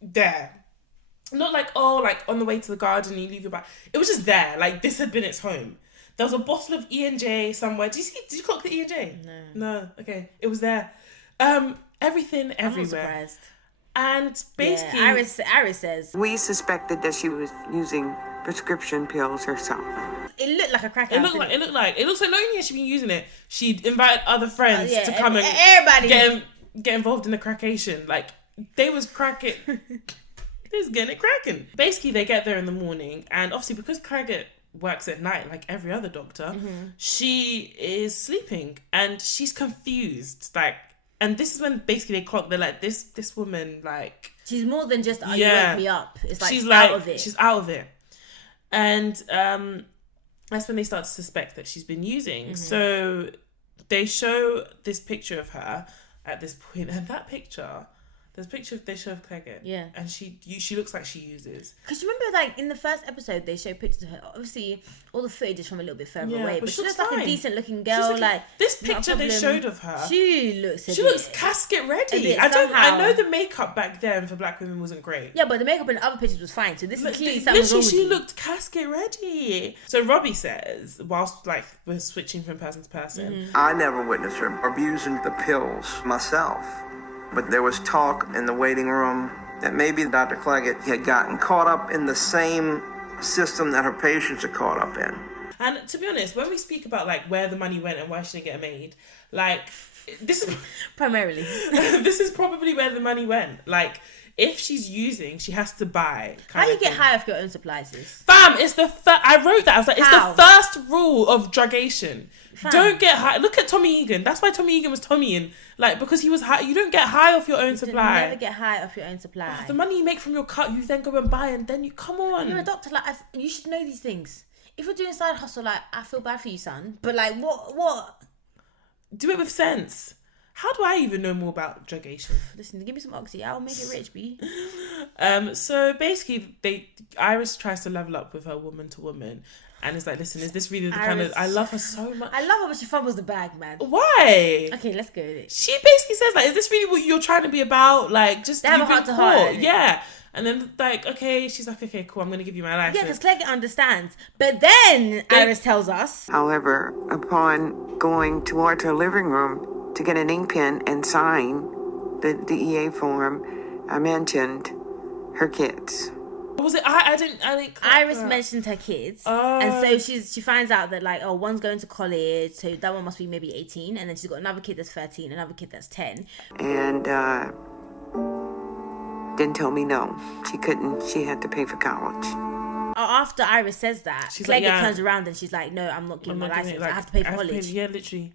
there. Not like, on the way to the garden, you leave your bike. It was just there. Like, this had been its home. There was a bottle of E&J somewhere. Did you clock the E&J? No. Okay. It was there. Everything everywhere. I'm not surprised. And basically... Yeah, Iris says... We suspected that she was using prescription pills herself. It looked like a crack house. It looks like not only has she been using it, she'd invited other friends to come and everybody get involved in the crackation. Like, they was cracking... They was getting it cracking. Basically, they get there in the morning, and obviously because Cleggett works at night like every other doctor, she is sleeping, and she's confused. Like, and this is when basically they clock. They're like, this woman, like, she's more than just you wake me up. It's like she's out of it. She's out of it, and that's when they start to suspect that she's been using. So they show this picture of her at this point, and that picture There's a picture they show of Cleggett. Yeah. And she looks like she uses. Because you remember, like, in the first episode, they show pictures of her. Obviously, all the footage is from a little bit further away. But she looks like a decent-looking girl. Like this picture they showed of her. She looks casket ready. I know the makeup back then for black women wasn't great. Yeah, but the makeup in the other pictures was fine. So this is clearly something wrong with she looked casket ready. So Robbie says, whilst like we're switching from person to person, I never witnessed her abusing the pills myself. But there was talk in the waiting room that maybe Dr. Cleggett had gotten caught up in the same system that her patients are caught up in. And to be honest, when we speak about like where the money went and why she didn't get made, like this is primarily this is probably where the money went. Like if she's using, she has to buy. How you get high off your own supplies? Fam, it's the I wrote that. I was like, it's the first rule of drugation. Fam. Don't get high. Look at Tommy Egan. That's why Tommy Egan was Tommying. Like, because he was high. You don't get high off your own supply. You never get high off your own supply. The money you make from your cut, you then go and buy, and then you come on. You're a doctor. Like, you should know these things. If you're doing side hustle, like, I feel bad for you, son. But like, what? Do it with sense. How do I even know more about drugation? Listen, give me some oxy. I'll make it rich, B. So basically, Iris tries to level up with her woman to woman. And it's like, listen, is this really the kind of... I love her so much. I love her, but she fumbles the bag, man. Why? Okay, let's go with it. She basically says, like, is this really what you're trying to be about? Like, just... They have a heart to heart. Yeah. And then, like, okay, she's like, okay, cool, I'm going to give you my license. Yeah, because Cleggett understands. But then Iris tells us... However, upon going towards her living room to get an ink pen and sign the DEA form, I mentioned her kids. Was it? I didn't. Iris mentioned her kids, and so she finds out that like, oh, one's going to college, so that one must be maybe 18, and then she's got another kid that's 13, another kid that's 10, and didn't tell me no. She couldn't. She had to pay for college. After Iris says that, Cleggett turns around and she's like, no, I'm not giving my license. I have to pay for college. Yeah, literally.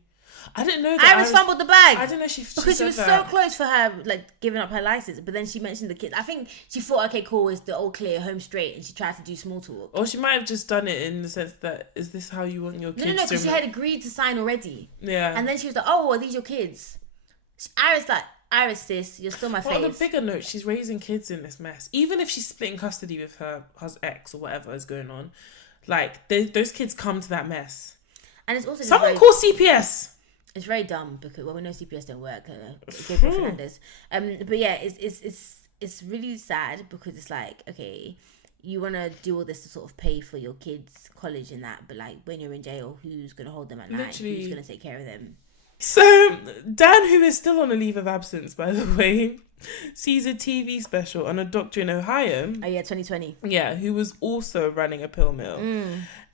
I didn't know that Iris fumbled the bag. I didn't know because she was so close for her, like giving up her license. But then she mentioned the kids. I think she thought, okay, cool, it's the all clear, home straight, and she tried to do small talk. Or she might have just done it in the sense that, is this how you want your kids? No, because she had agreed to sign already. Yeah. And then she was like, oh, are these your kids? Iris, sis, you're still my fave. On a bigger note, she's raising kids in this mess. Even if she's splitting custody with her ex or whatever is going on, like those kids come to that mess. And it's also someone call CPS. It's very dumb because we know CPS don't work. Gabriel Fernandez. But yeah, it's really sad because it's like, okay, you want to do all this to sort of pay for your kids' college and that, but like when you're in jail, who's gonna hold them at night? Who's gonna take care of them? So Dan, who is still on a leave of absence, by the way, sees a TV special on a doctor in Ohio. Oh yeah, 2020. Yeah, who was also running a pill mill,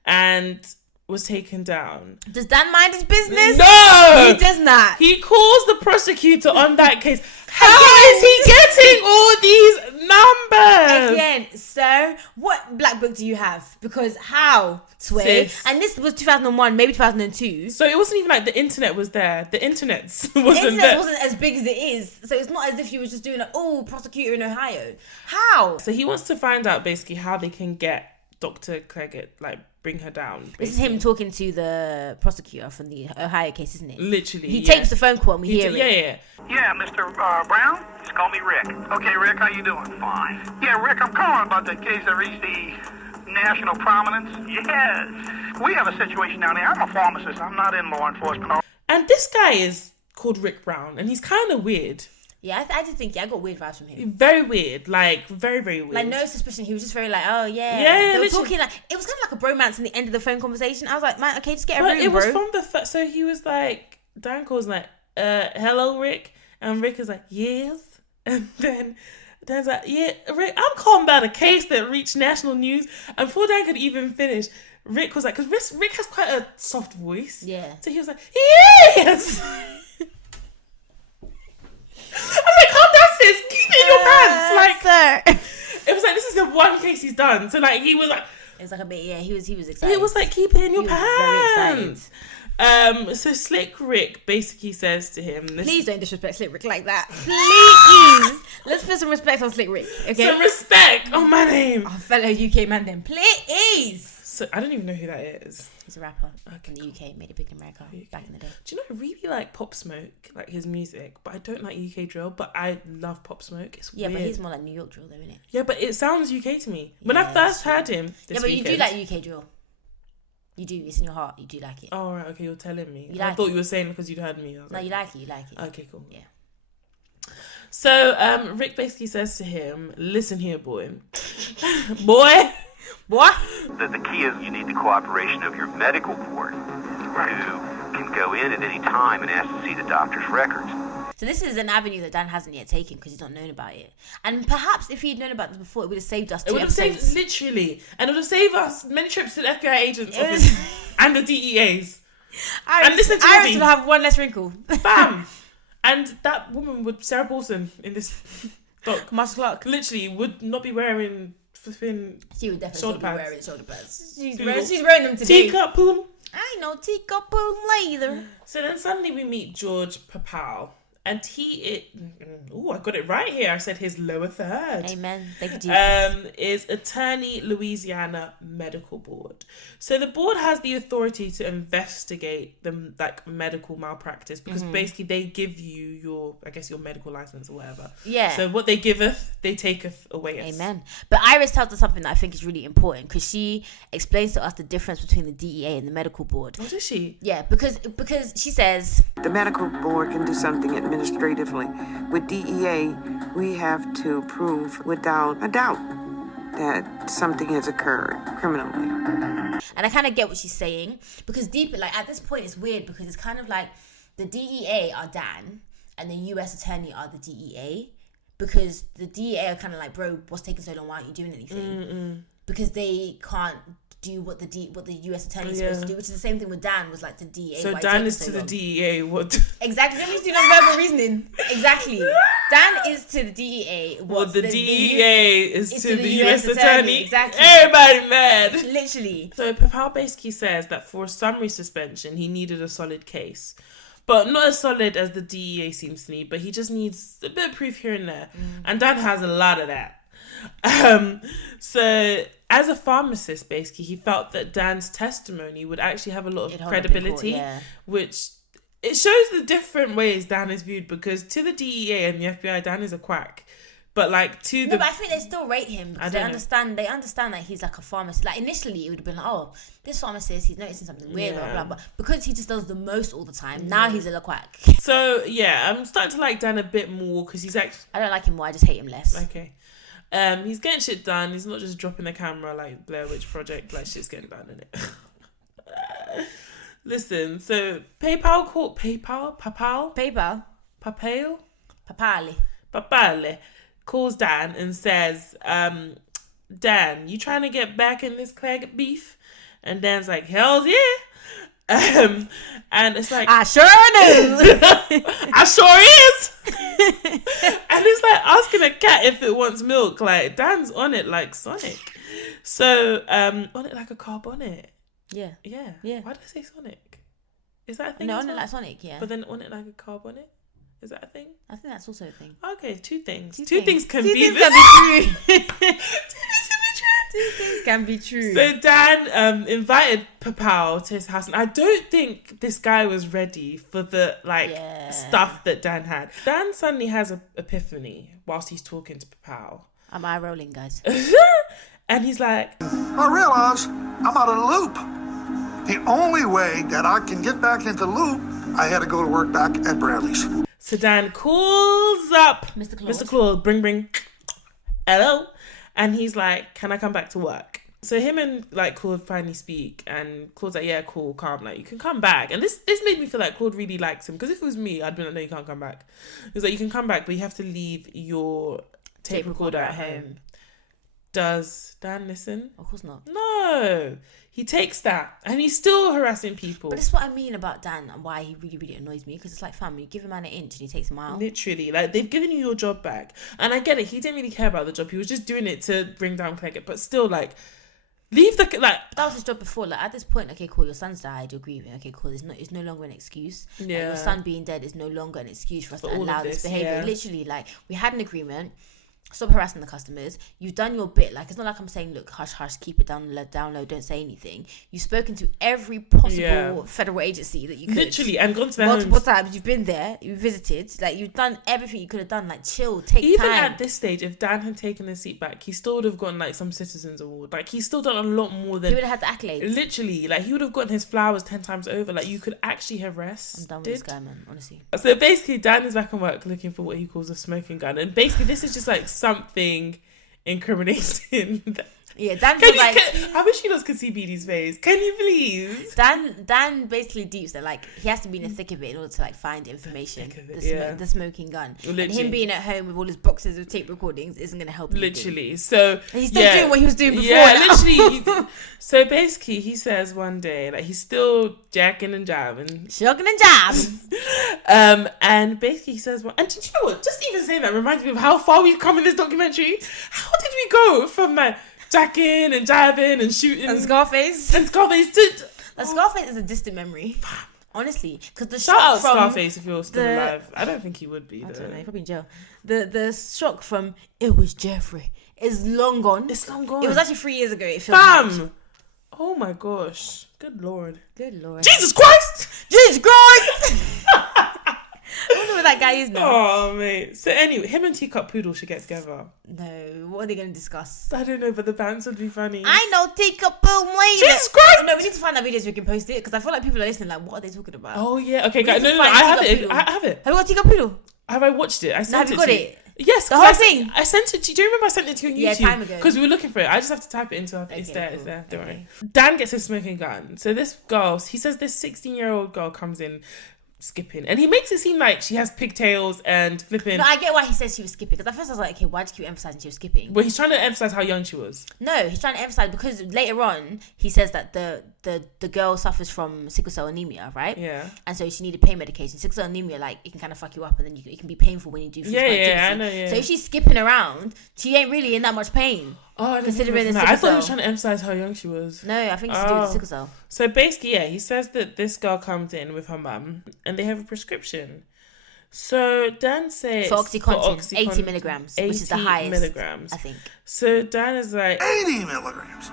and was taken down. Does Dan mind his business? No! He does not. He calls the prosecutor on that case. How is he getting all these numbers? Again, sir, what black book do you have? Because how, Sway? And this was 2001, maybe 2002. So it wasn't even like the internet was there. The internet wasn't as big as it is. So it's not as if you were just doing like, oh, prosecutor in Ohio. How? So he wants to find out basically how they can get Dr. Cleggett, like, bring her down. Basically. This is him talking to the prosecutor from the Ohio case, isn't it? Literally. He tapes the phone call and we hear it. Yeah, Mr. Brown? Just call me Rick. Okay, Rick, how you doing? Fine. Yeah, Rick, I'm calling about the case that reached the national prominence. Yes. We have a situation down there. I'm a pharmacist. I'm not in law enforcement. And this guy is called Rick Brown, and he's kind of weird. Yeah, I did think, I got weird vibes from him. Very weird, like, very, very weird. Like, no suspicion. He was just very like, oh, yeah. Yeah, they were talking like, it was kind of like a bromance in the end of the phone conversation. I was like, man, okay, just get a room, it was from the so he was like, Dan calls like, hello, Rick. And Rick is like, yes. And then Dan's like, yeah, Rick, I'm calling about a case that reached national news. And before Dan could even finish, Rick was like, because Rick has quite a soft voice. Yeah. So he was like, yes. I'm like, calm down, sis. Keep it in your pants. Like, sir. It was like, this is the one case he's done. So like, he was like, it was like a bit, yeah. He was excited. He was like, keep it in your pants. Very excited. So Slick Rick basically says to him, please don't disrespect Slick Rick like that. Please. Let's put some respect on Slick Rick. Okay. Some respect on my name. Our fellow UK man then. Please. So I don't even know who that is. He's a rapper in the UK, made it big in America back in the day. Do you know, I really like Pop Smoke, like his music, but I don't like UK drill, but I love Pop Smoke. It's weird. But he's more like New York drill though, isn't it? Yeah, but it sounds UK to me. When I first heard him this but weekend, you do like UK drill. You do. It's in your heart. You do like it. Oh, right. Okay, you're telling me. You I like thought it. you were saying because you'd heard me. No, you like it. You like it. Okay, cool. Yeah. So, Rick basically says to him, listen here, boy. Boy. The key is you need the cooperation of your medical board, who can go in at any time and ask to see the doctor's records. So this is an avenue that Dan hasn't yet taken because he's not known about it. And perhaps if he'd known about this before, it would have saved us. It would have saved, literally, and it would have saved us many trips to the FBI agents' office and the DEAs. Iris would have one less wrinkle. Bam! And that woman would, Sarah Paulson in this doc, Marcia Clark, literally would not be wearing flipping. She would definitely be wearing shoulder pads. She's wearing them today. Teacup poom. I know, teacup poom later. So then suddenly we meet George Papal. And I got it right here. I said his lower third. Amen. Thank you, Jesus. Is Attorney Louisiana Medical Board. So the board has the authority to investigate the medical malpractice because basically they give you your medical license or whatever. Yeah. So what they giveth, they taketh away. Amen. But Iris tells us something that I think is really important because she explains to us the difference between the DEA and the medical board. What does she? Yeah, because she says the medical board can do something administratively. With DEA, we have to prove without a doubt that something has occurred criminally. And I kind of get what she's saying because at this point it's weird because it's kind of like the DEA are Dan and the US attorney are the DEA because the DEA are kind of like, bro, what's taking so long? Why aren't you doing anything? Because they can't do what the US attorney is supposed to do, which is the same thing with Dan was like the DEA. So Dan is to the DEA what? Exactly. Let me do non-verbal reasoning. Exactly. Dan is to the DEA what the DEA is to the US attorney. Exactly. Everybody mad. Literally. So Papal basically says that for a summary suspension, he needed a solid case. But not as solid as the DEA seems to need, but he just needs a bit of proof here and there. And Dan has a lot of that. So as a pharmacist, basically, he felt that Dan's testimony would actually have a lot of credibility, which it shows the different ways Dan is viewed because to the DEA and the FBI, Dan is a quack. But like to but I think they still rate him because they understand that he's like a pharmacist. Like initially it would have been like, oh, this pharmacist, he's noticing something weird, blah, blah, blah. But because he just does the most all the time, now he's a little quack. So yeah, I'm starting to like Dan a bit more because he's actually... I don't like him more, I just hate him less. Okay. He's getting shit done. He's not just dropping the camera like Blair Witch Project. Like shit's getting done, innit? Listen, so Papal calls Dan and says, Dan, you trying to get back in this Clegg beef? And Dan's like, hell yeah. And it's like, I sure do. I sure is. And it's like asking a cat if it wants milk. Like Dan's on it like Sonic. So on it like a car bonnet. Yeah. Why did I say Sonic? Is that a thing? No, on it like Sonic. Yeah. But then on it like a car bonnet. Is that a thing? I think that's also a thing. Okay, two things. Two things can Two be things can be true. Two things can be true. So Dan invited Papal to his house, and I don't think this guy was ready for the stuff that Dan had. Dan suddenly has an epiphany whilst he's talking to Papal. Am I rolling, guys? And he's like, I realize I'm out of the loop. The only way that I can get back into the loop, I had to go to work back at Bradley's. So Dan calls up Mr. Claude, bring, hello. And he's like, can I come back to work? So him and Claude finally speak, and Claude's like, yeah, cool, calm, like you can come back. And this made me feel like Claude really likes him, because if it was me, I'd be like, no, you can't come back. He's like, you can come back, but you have to leave your tape recorder at home. Does Dan listen? Of course not. No. He takes that and he's still harassing people. But that's what I mean about Dan and why he really, really annoys me, because it's like, fam, you give a man an inch and he takes a mile. Literally, like they've given you your job back. And I get it, he didn't really care about the job. He was just doing it to bring down Clegg. But still, like, leave the, like... That was his job before. Like, at this point, okay, cool, your son's died, you're grieving. Okay, cool, it's no longer an excuse. Yeah. Like, your son being dead is no longer an excuse for us to allow this behaviour. Yeah. Literally, like, we had an agreement. Stop harassing the customers. You've done your bit. Like, it's not like I'm saying, look, hush, hush, keep it down low, don't say anything. You've spoken to every possible federal agency that you could. Literally, and gone to their multiple homes. times. You've been there, you've visited. Like, you've done everything you could have done. Like, chill, take time. Even at this stage, if Dan had taken his seat back, he still would have gotten like some citizens award. Like, he's still done a lot more than... He would have had the accolades. Literally, like, he would have gotten his flowers 10 times over. Like, you could actually have rested. I'm done with this guy, man, honestly. So basically, Dan is back on work looking for what he calls a smoking gun. And basically, this is just like something incriminating. Yeah, Dan feels like... I wish you guys could see BD's face. Can you please? Dan basically deeps that, like, he has to be in the thick of it in order to, like, find information. The smoking gun. Literally. And him being at home with all his boxes of tape recordings isn't going to help him. Literally. So... And he's still doing what he was doing before. Yeah, literally. So basically, he says one day, like, he's still jacking and jiving. Shucking and jiving. And basically he says, well, and do you know what? Just even saying that reminds me of how far we've come in this documentary. How did we go from, like, jacking and jiving and shooting and Scarface to Scarface is a distant memory, honestly, because the shout out from Scarface if you're still alive. I don't think he would be. I don't know, he's probably in jail. The shock from it was Jeffrey is long gone. It's long gone. It was actually 3 years ago. It feels much. Oh my gosh, good lord Jesus Christ. I don't know what that guy is now. Oh, mate. So anyway, him and Teacup Poodle should get together. No, what are they going to discuss? I don't know, but the bands would be funny. I know Teacup Poodle. Jesus Christ! No, we need to find that video so we can post it, because I feel like people are listening like, what are they talking about? Oh, yeah. Okay, guys. No, I have it. I have it. Have you got Teacup Poodle? Have I watched it? I sent have you got it? Yes, the whole thing. I sent it to you. Do you remember I sent it to you on YouTube? Yeah, time ago. Because we were looking for it. I just have to type it into it's there. Cool. It's there. Don't worry. Dan gets his smoking gun. So this girl, he says this 16-year-old girl comes in skipping, and he makes it seem like she has pigtails and flipping. No, I get why he says she was skipping, because at first I was like, okay, why do you keep emphasizing she was skipping? Well, he's trying to emphasize how young she was. No, he's trying to emphasize because later on he says that the girl suffers from sickle cell anemia, right? Yeah. And so she needed pain medication. Sickle cell anemia, like, it can kind of fuck you up, and then it can be painful when you do physical activity. I know. Yeah. So if she's skipping around, she ain't really in that much pain. Oh, considering the I thought he was trying to emphasize how young she was. No, I think it's to do with the sickle cell. So basically, he says that this girl comes in with her mum and they have a prescription. So Dan says for Oxycontin, 80 milligrams, which is the highest milligrams, I think. So Dan is like 80 milligrams.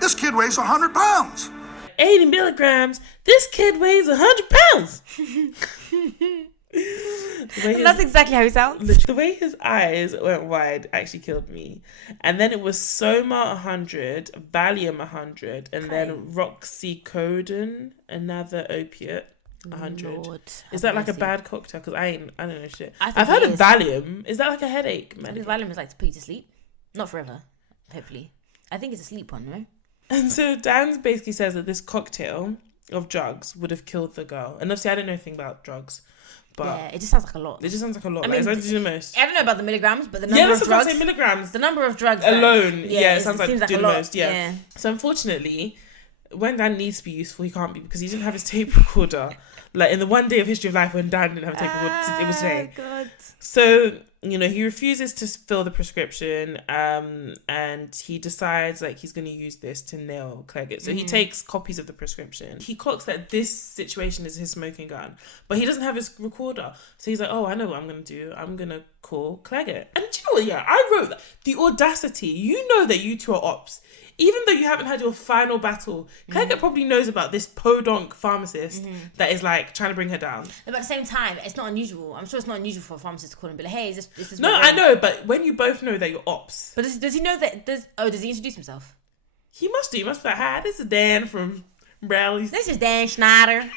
This kid weighs 100 pounds. 80 milligrams. This kid weighs 100 pounds. That's exactly how he sounds. The way his eyes went wide actually killed me. And then it was Soma 100, Valium 100, and then Roxycodone, another opiate, 100. Lord, is that like a bad cocktail? Because I don't know shit. I've heard of Valium. Is that like a headache? I think Valium is like to put you to sleep. Not forever, hopefully. I think it's a sleep one, no? And so Dan basically says that this cocktail of drugs would have killed the girl. And obviously I don't know anything about drugs. But yeah, it just sounds like a lot. It just sounds like a lot. I mean, like, the most. I don't know about the milligrams, but the number of drugs. Say milligrams. The number of drugs alone. It sounds like a the lot. most. Yeah. So unfortunately, when Dan needs to be useful, he can't be because he didn't have his tape recorder. Like in the one day of history of life when Dan didn't have a tape recorder, it was today. God. So he refuses to fill the prescription, and he decides like he's going to use this to nail Cleggett. So he takes copies of the prescription. He clocks that this situation is his smoking gun, but he doesn't have his recorder. So he's like, oh, I know what I'm going to do. I'm going to call Cleggett. And do you know what? Yeah, I wrote that. The audacity. You know that you two are ops. Even though you haven't had your final battle, Cleggett probably knows about this podonk pharmacist that is like trying to bring her down. But at the same time, it's not unusual. I'm sure it's not unusual for a pharmacist to call him and be like, hey, is this No, I know, but when you both know that you're ops. But does he know that does he introduce himself? He must do. He must be like, hi, this is Dan from Bradley's. This is Dan Schneider.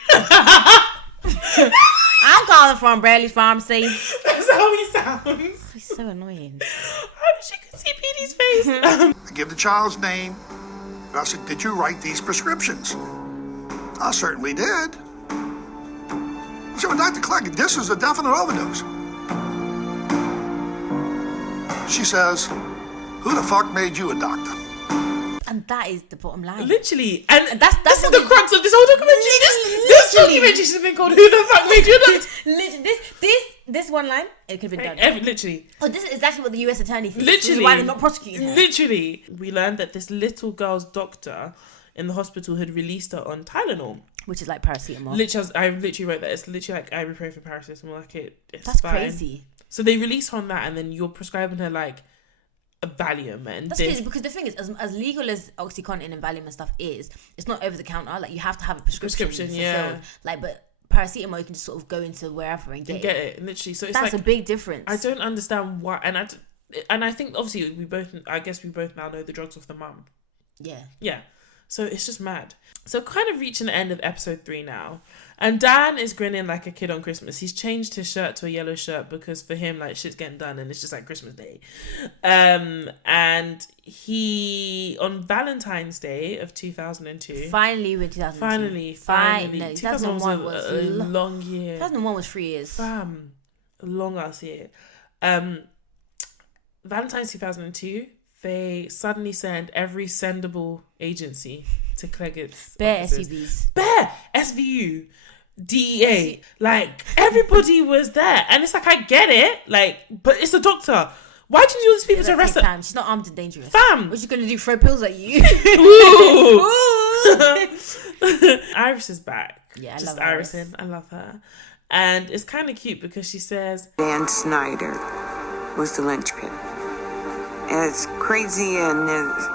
I'm calling from Bradley's Pharmacy. That's how he sounds. He's so annoying. I wish you could see Petey's face. I give the child's name. I said, did you write these prescriptions? I certainly did. I said, well, Dr. Cleggett, this is a definite overdose. She says, who the fuck made you a doctor? And that is the bottom line. Literally. And that's this is the crux of this whole documentary. This documentary should have been called Who the Fuck Made You a Doctor? This one line, it could have been done. Literally. Oh, this is exactly what the US attorney thinks. Literally. This is why they're not prosecuting her. Literally. We learned that this little girl's doctor in the hospital had released her on Tylenol. Which is like paracetamol. I literally wrote that. It's literally like ibuprofen, paracetamol. Like it's That's fine. crazy. So they release her on that, and then you're prescribing her like a Valium and that's crazy because the thing is, as legal as OxyContin and Valium and stuff is, it's not over the counter. Like you have to have a prescription fulfilled. Yeah. Like, but paracetamol you can just sort of go into wherever and get it. Literally. So it's that's like a big difference. I don't understand why, and I think obviously we both now know the drugs of the mum. Yeah. So it's just mad. So kind of reaching the end of episode 3 now. And Dan is grinning like a kid on Christmas. He's changed his shirt to a yellow shirt because for him, like, shit's getting done and it's just like Christmas Day. And he, on Valentine's Day of 2002... Finally with 2002. Finally. No, 2001 was a long year. 2001 was 3 years. Fam. A long ass year. Valentine's 2002... They suddenly send every sendable agency to Cleggett's Bare offices. SUVs. Bare SVU, DEA. Like, everybody was there. And it's like, I get it. Like, but it's a doctor. Why do you need all these people to arrest her? She's not armed and dangerous. Fam. What's she going to do? Throw pills at you? Iris is back. Yeah, I just love Iris. I love her. And it's kind of cute because she says... Dan Snyder was the linchpin. As crazy and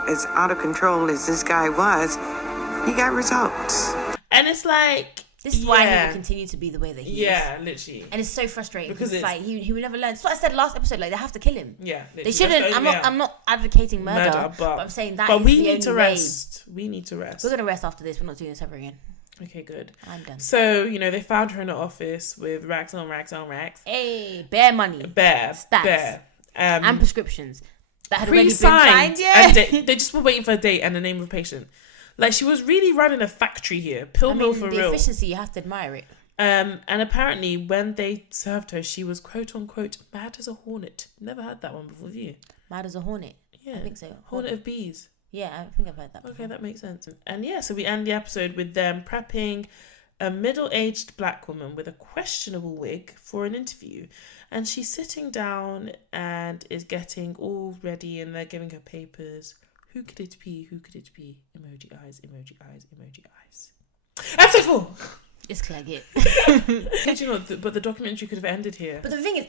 as out of control as this guy was, he got results. And it's like... This is why he will continue to be the way that he is. Yeah, literally. And it's so frustrating because it's like he will never learn. That's what I said last episode. Like they have to kill him. Yeah, literally. They shouldn't. I'm not advocating murder, but I'm saying that. But we the need to only rest. We need to rest. We're gonna rest after this. We're not doing this ever again. Okay, good. I'm done. So they found her in the office with racks on racks on racks. Hey, bare money, bare stats, bare, and prescriptions that had already been signed. signed. Yeah, they just were waiting for a date and the name of a patient. Like she was really running a factory here, mill for the real. The efficiency, you have to admire it. And apparently when they served her, she was quote unquote mad as a hornet. Never heard that one before, have you? Mad as a hornet. Yeah, I think so. Hornet of bees. Yeah, I think I've heard that before. Okay, that makes sense. And yeah, so we end the episode with them prepping a middle-aged black woman with a questionable wig for an interview. And she's sitting down and is getting all ready and they're giving her papers. Who could it be? Who could it be? Emoji eyes, emoji eyes, emoji eyes. Episode 4! It's Cleggett. Did you know, but the documentary could have ended here. But the thing is,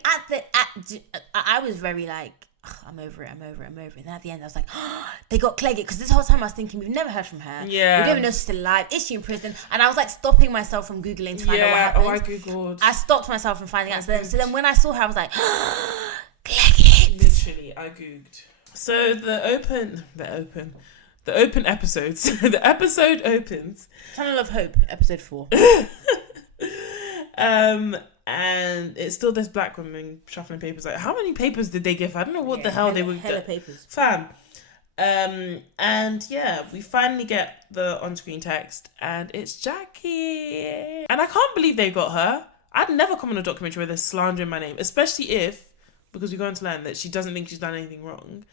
I was very like, I'm over it. And at the end, I was like, they got Cleggett. Because this whole time I was thinking, we've never heard from her. Yeah. We don't even know if she's still alive. Is she in prison? And I was like stopping myself from Googling to find out what happened. Oh, I Googled. I stopped myself from finding out. So then when I saw her, I was like, Cleggett. Literally, I Googled. So the open episodes. The episode opens. Tunnel of Hope, episode 4. And it's still this black woman shuffling papers. Like, how many papers did they give her? I don't know what the hell they were. Hella papers. Fam. And yeah, we finally get the on-screen text, and it's Jackie. And I can't believe they got her. I'd never come on a documentary where they're slandering my name, especially if, because we're going to learn that she doesn't think she's done anything wrong.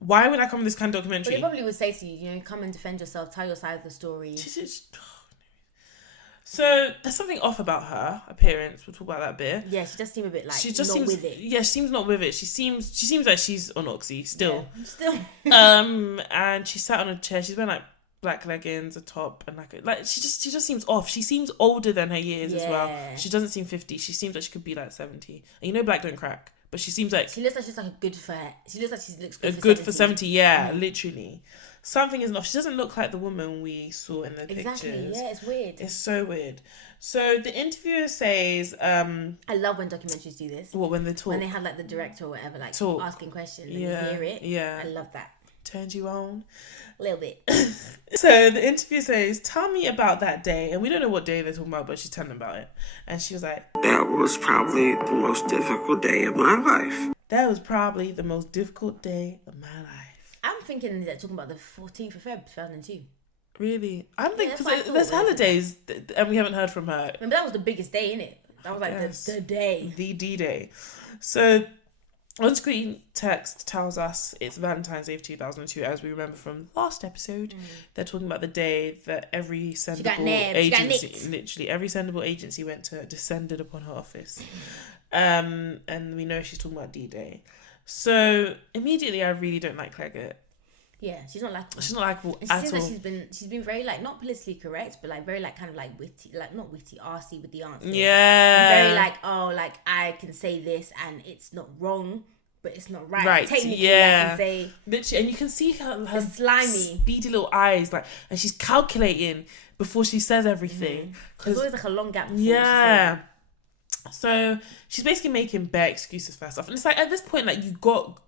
Why would I come on this kind of documentary? But they probably would say to you, come and defend yourself, tell your side of the story. So there's something off about her appearance. We'll talk about that a bit. Yeah, she does seem a bit like she just not seems with it. Yeah, she seems not with it. She seems like she's on oxy still. Yeah, and she sat on a chair. She's wearing like black leggings, a top, and like she just seems off. She seems older than her years as well. She doesn't seem 50. She seems like she could be like 70. And black don't crack. But she seems like... She looks like she's like a good for... She looks like she looks good for 70. Good for 70, yeah, literally. Something is not... She doesn't look like the woman we saw in the pictures. Exactly, yeah, it's weird. It's so weird. So the interviewer says... I love when documentaries do this. What, when they talk? When they have like the director or whatever, like talk. Asking questions and you hear it. Yeah. I love that. Turns you on. A little bit. So the interviewer says, tell me about that day. And we don't know what day they're talking about, but she's telling them about it. And she was like... That was probably the most difficult day of my life. That was probably the most difficult day of my life. I'm thinking they're talking about the 14th of Feb 2002. Really? I'm thinking, because there's holidays and we haven't heard from her. Remember, that was the biggest day, innit? That was like the day. The D-Day. So... on-screen text tells us it's Valentine's Day of 2002, as we remember from last episode. They're talking about the day that every sendable agency, literally every sendable agency descended upon her office. And we know she's talking about D-Day. So immediately, I really don't like Cleggett. Yeah, she's not likable. She's not likable and at seems all. Like she's been very like not politically correct, but like very like kind of like witty, like not witty, arsey with the answers. Yeah. And very like, oh, like I can say this and it's not wrong, but it's not right. Right. Technically, yeah. I can say literally, and you can see her slimy, beady little eyes, like, and she's calculating before she says everything. There's always like a long gap. Before Yeah. So she's basically making bare excuses first off, and it's like at this point, like you got.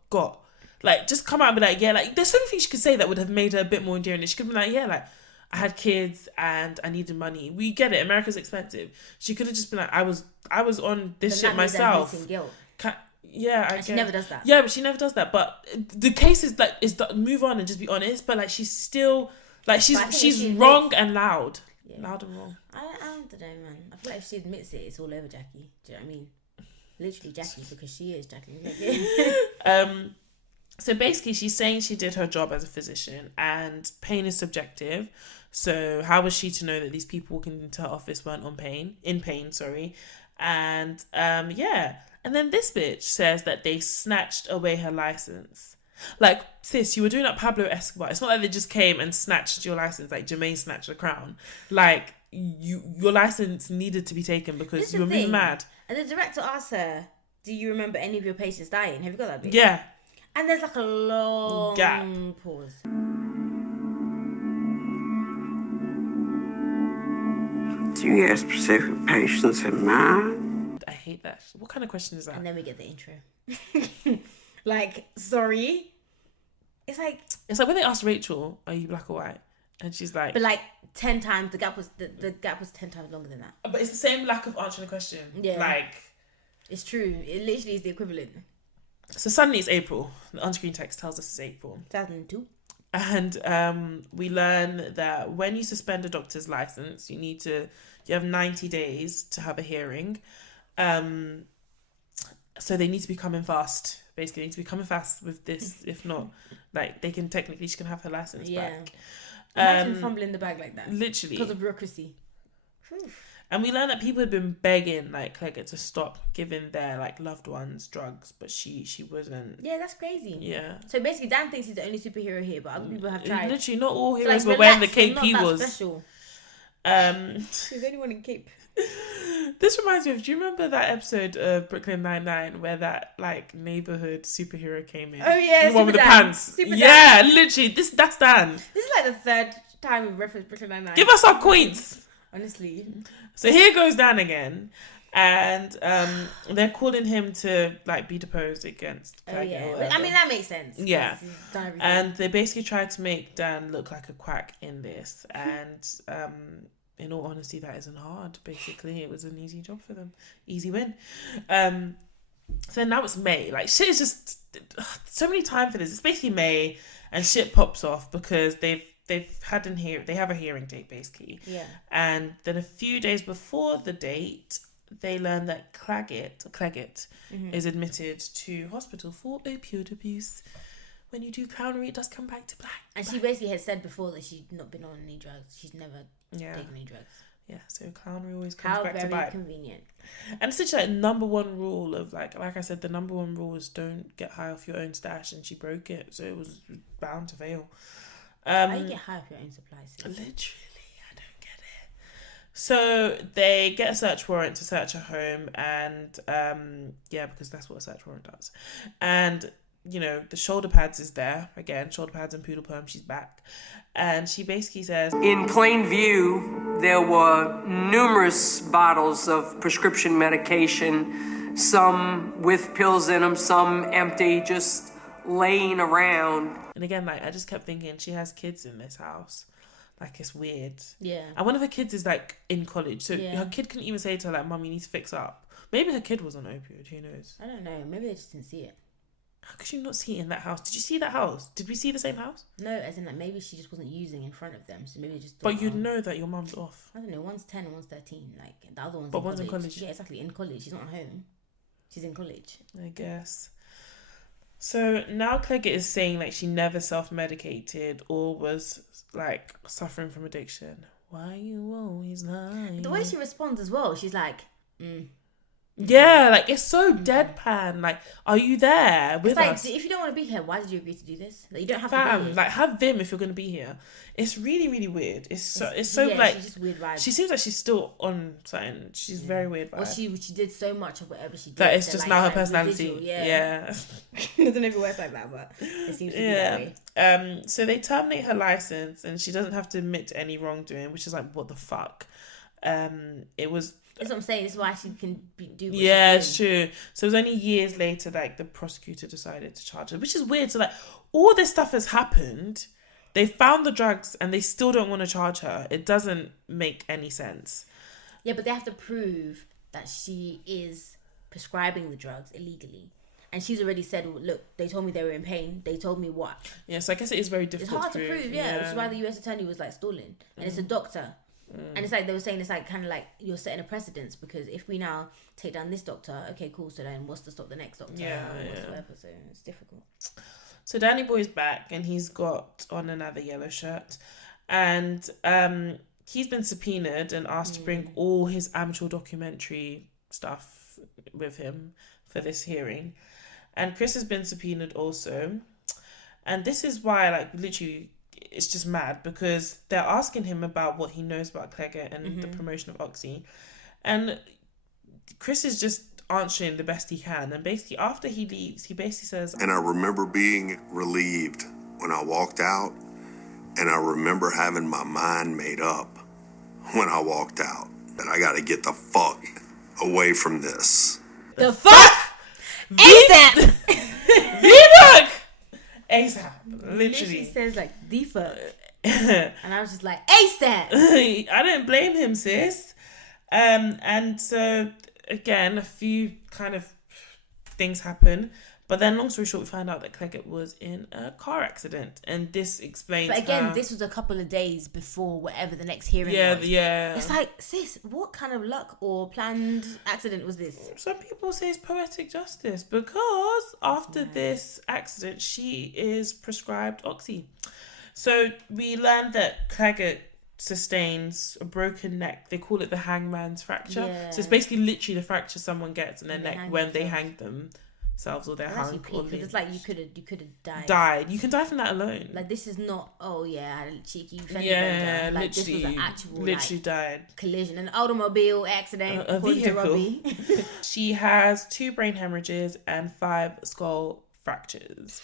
Like, just come out and be like, yeah, like, there's so many things she could say that would have made her a bit more endearing. She could be like, yeah, like, I had kids and I needed money. We get it. America's expensive. She could have just been like, I was on this shit myself. She never does that. Yeah, but she never does that. But the case is like, move on and just be honest. But like, she's still like, she's wrong and loud. Yeah. Loud and wrong. I don't know, man. I feel like if she admits it, it's all over Jackie. Do you know what I mean? Literally Jackie, because she is Jackie. So basically, she's saying she did her job as a physician, and pain is subjective. So how was she to know that these people walking into her office weren't in pain? And and then this bitch says that they snatched away her license. Like, sis, you were doing up Pablo Escobar. It's not like they just came and snatched your license, like Jermaine snatched the crown. Like, your license needed to be taken because you were moving mad. And the director asked her, "Do you remember any of your patients dying? Have you got that bit?" Yeah. And there's like a long gap. Pause. Do you have specific patients in mind? I hate that. What kind of question is that? And then we get the intro. Like, sorry. It's like when they asked Rachel, "Are you black or white?" And she's like, but like 10 times the gap was 10 times longer than that. But it's the same lack of answering the question. Yeah. Like, it's true. It literally is the equivalent. So suddenly it's April. The on-screen text tells us it's April. 2002. And we learn that when you suspend a doctor's license, you have 90 days to have a hearing. So they need to be coming fast. Basically, they need to be coming fast with this. If not, like, she can have her license back. Imagine fumbling the bag like that. Literally. Because of bureaucracy. Whew. And we learned that people had been begging, like, Clegg to stop giving their, like, loved ones drugs, but she wasn't. Yeah, that's crazy. Yeah. So basically, Dan thinks he's the only superhero here, but other people have tried. Literally, not all heroes were wearing the cape he was. Special. He's the only one in cape. This reminds me of, do you remember that episode of Brooklyn Nine-Nine where that, like, neighborhood superhero came in? Oh, yeah, the one with the Dan. pants. Super yeah, Dan. literally, that's Dan. This is like the third time we've referenced Brooklyn Nine-Nine. Give us our coins. Honestly. So here goes Dan again, and they're calling him to, like, be deposed against Clegg. Oh yeah, I mean that makes sense. Yeah, and they basically tried to make Dan look like a quack in this, and in all honesty, that isn't hard. Basically, it was an easy job for them, easy win. So now it's May. Like, shit is just so many time for this. It's basically May, and shit pops off because they have a hearing date basically. Yeah. And then a few days before the date, they learn that Claggett is admitted to hospital for opioid abuse. When you do clownery, it does come back to black. And she basically had said before that she'd not been on any drugs. She's never taken any drugs. Yeah, so clownery always comes back to bite. How very convenient. And it's such like number one rule of like I said, the number one rule is don't get high off your own stash, and she broke it, so it was bound to fail. How you get high off your own supplies? Literally, I don't get it. So they get a search warrant to search her home, and because that's what a search warrant does. And the shoulder pads is there again, shoulder pads and poodle perm. She's back, and she basically says, in plain view, there were numerous bottles of prescription medication, some with pills in them, some empty, just laying around. And again, like, I just kept thinking, she has kids in this house. Like, it's weird. Yeah. And one of her kids is, like, in college. So her kid couldn't even say to her, like, Mum, you need to fix up. Maybe her kid was on opioid. Who knows? I don't know. Maybe they just didn't see it. How could you not see it in that house? Did you see that house? Did we see the same house? No, as in, like, maybe she just wasn't using in front of them. So maybe just... But you'd know that your mum's off. I don't know. One's 10 and one's 13. Like, the other one's in college. Yeah, exactly. In college. She's not at home. She's in college. I guess. So now Clegg is saying like she never self-medicated or was like suffering from addiction. Why you always lying? The way she responds as well, she's like, Yeah, like, it's so deadpan. Like, are you there with us? If you don't want to be here, why did you agree to do this? Like, you don't have to be here. Like, have Vim if you're going to be here. It's really, really weird. It's so yeah, like... she's just weird vibes. She seems like she's still on something. She's very weird vibes. Well, she did so much of whatever she did. That it's just now her personality. Residual, yeah. I don't know if it works like that, but it seems to be that way. So they terminate her license and she doesn't have to admit to any wrongdoing, which is like, what the fuck? It was... That's what I'm saying. This is why she can do what it's true. So it was only years later, like, the prosecutor decided to charge her, which is weird. So, like, all this stuff has happened. They found the drugs and they still don't want to charge her. It doesn't make any sense. Yeah, but they have to prove that she is prescribing the drugs illegally. And she's already said, well, look, they told me they were in pain. They told me what. Yeah, so I guess it is very difficult to prove. Yeah, which is why the US attorney was, like, stalling. And it's a doctor. And it's like they were saying, it's like kind of like you're setting a precedence, because if we now take down this doctor, okay, cool, so then what's to stop the next doctor? Whatsoever, so it's difficult. So Danny Boy's back and he's got on another yellow shirt, and he's been subpoenaed and asked to bring all his amateur documentary stuff with him for this hearing. And Chris has been subpoenaed also, and this is why, like, literally, it's just mad, because they're asking him about what he knows about Clegget and the promotion of Oxy, and Chris is just answering the best he can. And basically, after he leaves, he basically says, and I remember being relieved when I walked out, and I remember having my mind made up when I walked out that I got to get the fuck away from this. The fuck? ASAP! VFUCK! ASAP, literally. She says, like, the fuck. And I was just like, ASAP! I didn't blame him, sis. And so, again, a few kind of things happen. But then, long story short, we find out that Clegget was in a car accident. And this explains... But again, this was a couple of days before whatever the next hearing was. Yeah. It's like, sis, what kind of luck or planned accident was this? Some people say it's poetic justice, because after this accident, she is prescribed Oxy. So we learned that Clegget sustains a broken neck. They call it the hangman's fracture. Yeah. So it's basically literally the fracture someone gets in their neck when they hang themselves or they're hung. It's like you could have died. You can die from that alone. Like, this is not, I had a cheeky fender bender. Like, this was an actual died. Collision, an automobile accident, a vehicle. She has 2 brain hemorrhages and 5 skull fractures.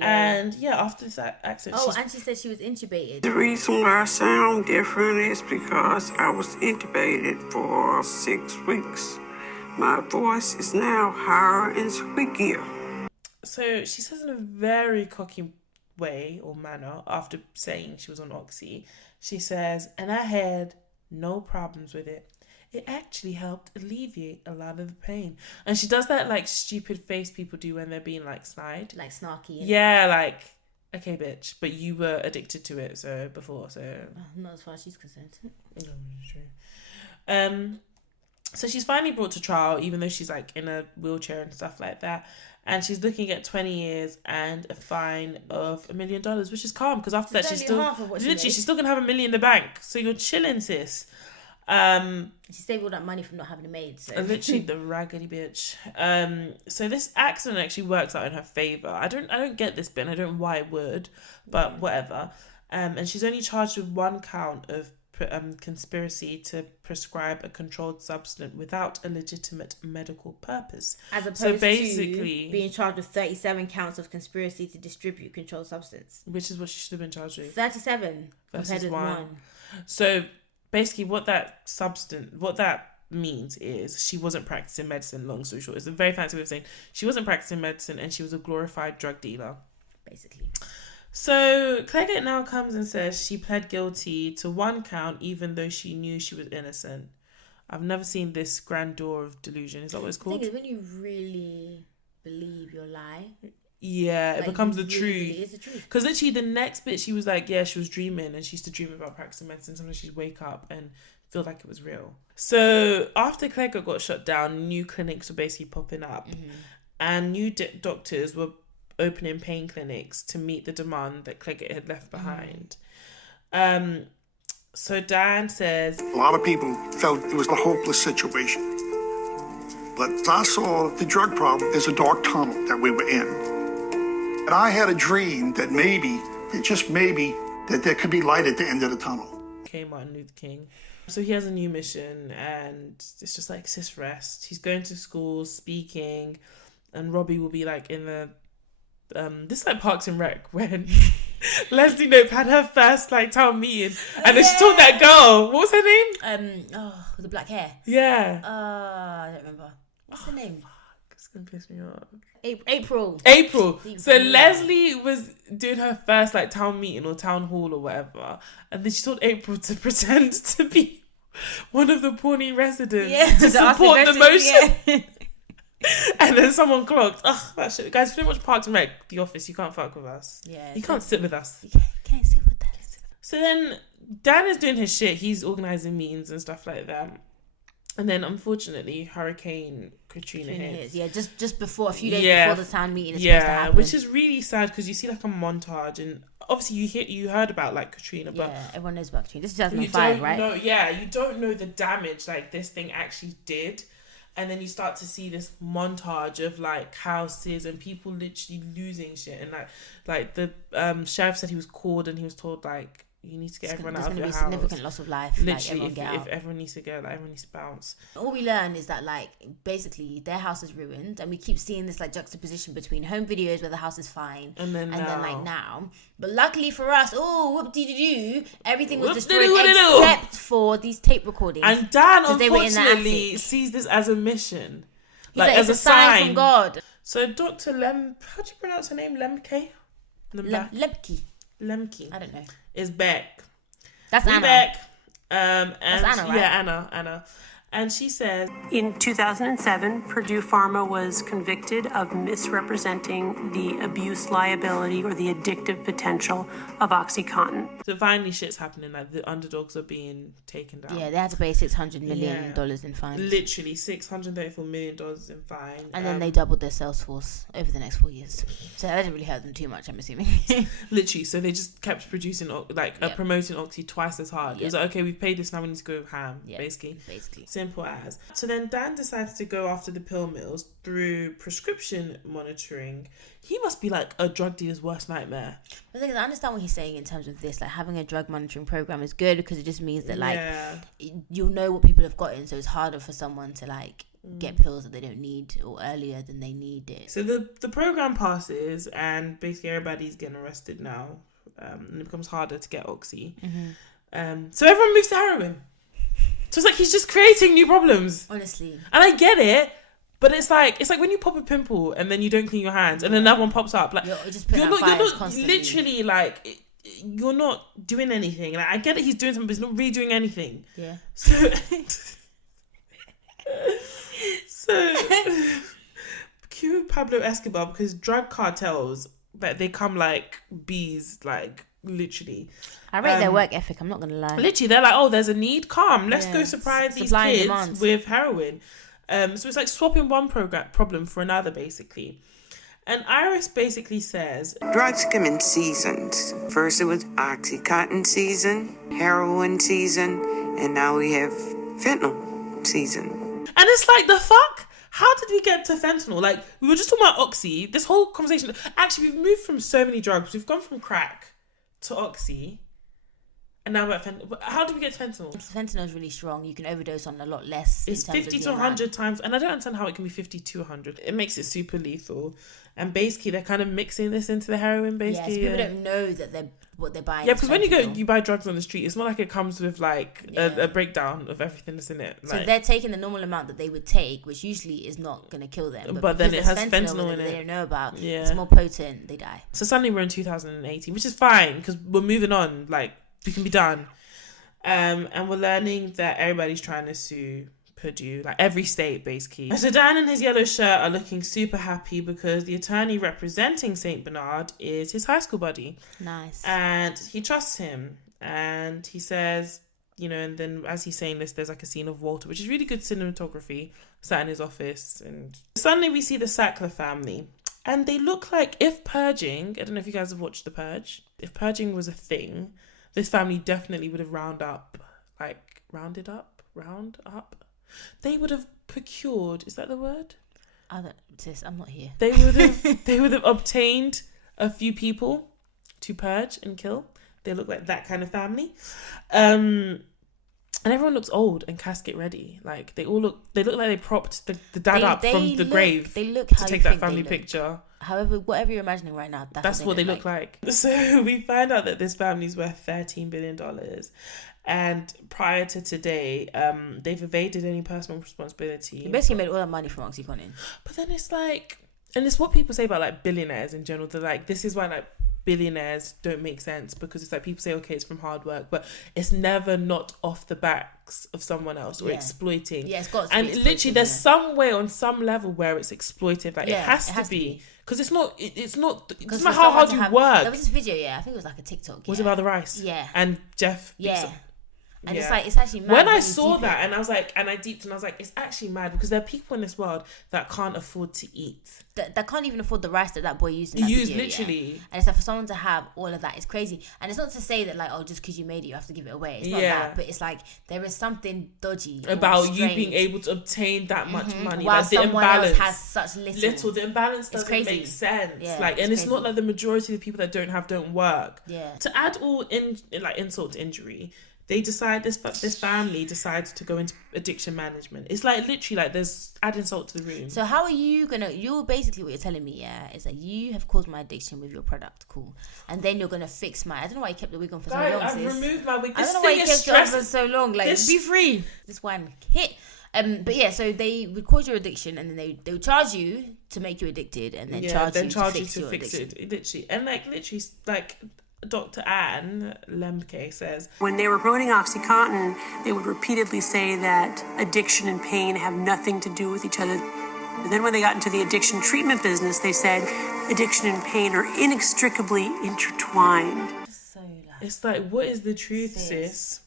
And after this accident, and she said she was intubated. The reason why I sound different is because I was intubated for 6 weeks. My voice is now higher and squeakier. So she says in a very cocky way or manner, after saying she was on Oxy, she says, and I had no problems with it. It actually helped alleviate a lot of the pain. And she does that, like, stupid face people do when they're being, like, snide. Like, snarky. Yeah, like, okay, bitch, but you were addicted to it before. Not as far as she's concerned. True. So she's finally brought to trial, even though she's, like, in a wheelchair and stuff like that. And she's looking at 20 years and a fine of $1 million, which is calm, because after that she's still... she's still going to have $1 million in the bank. So you're chilling, sis. She saved all that money from not having it made. So. Literally the raggedy bitch. So this accident actually works out in her favour. I don't get this bit. I don't know why it would, but whatever. And she's only charged with 1 count of conspiracy to prescribe a controlled substance without a legitimate medical purpose. As opposed to being charged with 37 counts of conspiracy to distribute controlled substance. Which is what she should have been charged with. 37 versus 1. So basically what that means is she wasn't practicing medicine, long story short. It's a very fancy way of saying she wasn't practicing medicine and she was a glorified drug dealer. Basically. So Clegget now comes and says she pled guilty to 1 count even though she knew she was innocent. I've never seen this grandeur of delusion. Is that what it's called? The thing is, when you really believe your lie... Yeah, it becomes the truth. Really, it's the truth. Because literally the next bit she was like, she was dreaming and she used to dream about practicing medicine. Sometimes she'd wake up and feel like it was real. So after Clegget got shut down, new clinics were basically popping up. Mm-hmm. And new doctors were opening pain clinics to meet the demand that Clegget had left behind. So Dan says... A lot of people felt it was a hopeless situation. But I saw the drug problem as a dark tunnel that we were in. And I had a dream that maybe, just maybe, that there could be light at the end of the tunnel. Okay, Martin Luther King. So he has a new mission, and it's just like cis rest. He's going to school, speaking, and Robbie will be like in the this is like Parks and Rec when Leslie Knope had her first like town meeting, and then she told that girl, what was her name? With the black hair. Yeah. I don't remember. What's her name? It's gonna piss me off. April. So Leslie was doing her first like town meeting or town hall or whatever, and then she told April to pretend to be one of the Pawnee residents to support the motion. Yeah. And then someone clocked. Oh, that shit. Guys, if you don't watch Parks and Rec, The Office, you can't fuck with us. Yeah. You can't sit with us. You can't sit with us. So then Dan is doing his shit. He's organising meetings and stuff like that. And then, unfortunately, Hurricane Katrina hits. Yeah, just before, a few days before the town meeting is supposed to happen. Which is really sad because you see like a montage, and obviously you heard about like Katrina, but everyone knows about Katrina. This is 2005, right? You don't know the damage like this thing actually did. And then you start to see this montage of like houses and people literally losing shit, and like the sheriff said he was called and he was told like, you need to get everyone out of your house. There's going to be significant loss of life. Literally, if everyone needs to go, like everyone needs to bounce. All we learn is that like basically their house is ruined, and we keep seeing this like juxtaposition between home videos where the house is fine and then like now. But luckily for us, whoop-de-doo, everything was destroyed except for these tape recordings. And Dan unfortunately sees this as a mission, like as a sign from God. So Dr. how do you pronounce her name? Lemke. Lemke. I don't know. Is back. That's Anna. Back. And that's Anna, right? Yeah, Anna. And she says, in 2007, Purdue Pharma was convicted of misrepresenting the abuse liability or the addictive potential of OxyContin. So finally shit's happening, like the underdogs are being taken down. Yeah, they had to pay $600 million in fines. Literally $634 million in fines. And then they doubled their sales force over the next 4 years. So that didn't really hurt them too much, I'm assuming. Literally, so they just kept producing, promoting Oxy twice as hard. It was like, okay, we've paid this, now we need to go ham, basically. Simple as. So then Dan decides to go after the pill mills through prescription monitoring. He must be like a drug dealer's worst nightmare. The thing is, I understand what he's saying in terms of this. Like, having a drug monitoring program is good because it just means that like you'll know what people have gotten, so it's harder for someone to like get pills that they don't need or earlier than they need it. So the program passes and basically everybody's getting arrested now, and it becomes harder to get Oxy. So everyone moves to heroin. So it's like he's just creating new problems. Honestly. And I get it, but it's like when you pop a pimple and then you don't clean your hands and then another one pops up. Like you're not literally like you're not doing anything. Like I get it, he's doing something, but he's not really doing anything. Yeah. So cue Pablo Escobar, because drug cartels, like they come like bees, like literally. I rate their work ethic, I'm not gonna lie. Literally, they're like, oh, there's a need, calm, let's go surprise these kids with heroin. So it's like swapping one problem for another, basically. And Iris basically says, drugs come in seasons. First it was OxyContin season, heroin season, and now we have fentanyl season. And it's like, the fuck? How did we get to fentanyl? Like, we were just talking about Oxy. This whole conversation, actually, we've moved from so many drugs. We've gone from crack to Oxy. And now we're at fentanyl. But how did we get to fentanyl? Fentanyl is really strong. You can overdose on a lot less. It's 50 to 100 times. And I don't understand how it can be 50 to 100. It makes it super lethal. And basically, they're kind of mixing this into the heroin, basically. Yes, people don't know that what they're buying. Yeah, because when you buy drugs on the street, it's not like it comes with like a breakdown of everything that's in it. So they're taking the normal amount that they would take, which usually is not going to kill them. But then it has fentanyl in it. They don't know about. Yeah. It's more potent, they die. So suddenly we're in 2018, which is fine because we're moving on. Like, we can be done. And we're learning that everybody's trying to sue Purdue, like every state basically. So Dan in his yellow shirt are looking super happy because the attorney representing St. Bernard is his high school buddy. Nice. And he trusts him. And he says, and then as he's saying this, there's like a scene of Walter, which is really good cinematography, sat in his office. And suddenly we see the Sackler family. And they look like, if purging, I don't know if you guys have watched The Purge, if purging was a thing, this family definitely would have rounded up they would have procured, is that the word? Sis, I'm not here. They would have obtained a few people to purge and kill. They look like that kind of family. And everyone looks old and casket ready. Like they look like they propped the dad up from the grave. They look to take that family picture. However, whatever you're imagining right now, that's what they look like. So we find out that this family's worth $13 billion. And prior to today, they've evaded any personal responsibility. You basically made all that money from OxyContin. But then it's like, and it's what people say about like billionaires in general. They're like, this is why like billionaires don't make sense, because it's like people say, okay, it's from hard work, but it's never not off the backs of someone else or exploiting. Yeah, it's got to and be literally there's some way on some level where it's exploitive. Like it has to be. Because it's not how hard you work. There was this video, I think it was like a TikTok. Was it about the rice? Yeah. And Jeff. Yeah. And it's like, it's actually mad. When I saw that, and I was like, and I deeped and I was like, it's actually mad, because there are people in this world that can't afford to eat. That can't even afford the rice that boy used in that video. Literally. Yeah. And it's like, for someone to have all of that, it's crazy. And it's not to say that like, oh, just because you made it, you have to give it away. It's not that. But it's like, there is something dodgy about you being able to obtain that much money. While like, the someone imbalance, else has such little. The imbalance doesn't make sense. Yeah, like, and it's not like the majority of the people that don't work. Yeah. To add all in like insult to injury, they decide this family decides to go into addiction management. It's like literally like there's adding salt to the room. So how are you you're basically, what you're telling me, is that you have caused my addiction with your product, cool, and then you're gonna fix my. I don't know why you kept the wig on for so long. I've removed my wig. I don't know why you kept it on for so long. Like, be free. This one hit. But yeah, so they would cause your addiction, and then they would charge you to make you addicted, and then charge you to fix your addiction. Literally, and literally, Dr. Anne Lemke says, when they were promoting OxyContin, they would repeatedly say that addiction and pain have nothing to do with each other. But then when they got into the addiction treatment business, they said addiction and pain are inextricably intertwined. It's like, what is the truth, sis?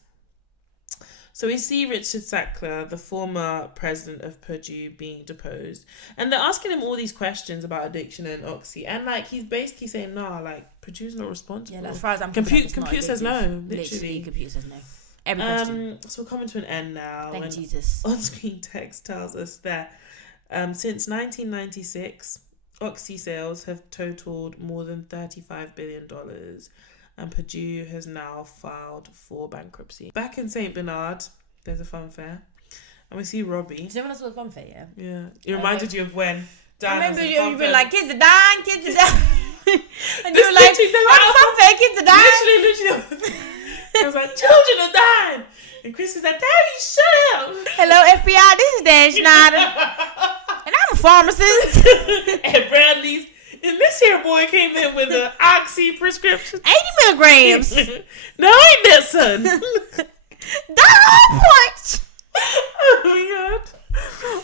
So we see Richard Sackler, the former president of Purdue, being deposed. And they're asking him all these questions about addiction and Oxy. And like, he's basically saying, nah, like, Purdue's not responsible. Yeah, as far as I'm concerned, computer says no. Literally. Computer says no. Every question. So we're coming to an end now. Thank Jesus. On-screen text tells us that since 1996, Oxy sales have totaled more than $35 billion. And Purdue has now filed for bankruptcy. Back in St. Bernard, there's a fun fair. And we see Robbie. Did anyone else do a fun fair, yeah? Yeah. It reminded you of when Dan I remember was you been like, kids are dying, kids are dying. And you were like, fun fair, kids are dying. Literally. I was like, children are dying. And Chris was like, Daddy, shut up. Hello, FBI, this is Dan Schneider. And I'm a pharmacist. And Bradley's. And this here boy came in with an Oxy prescription. 80 milligrams. No, ain't that, son? Point. Oh my god.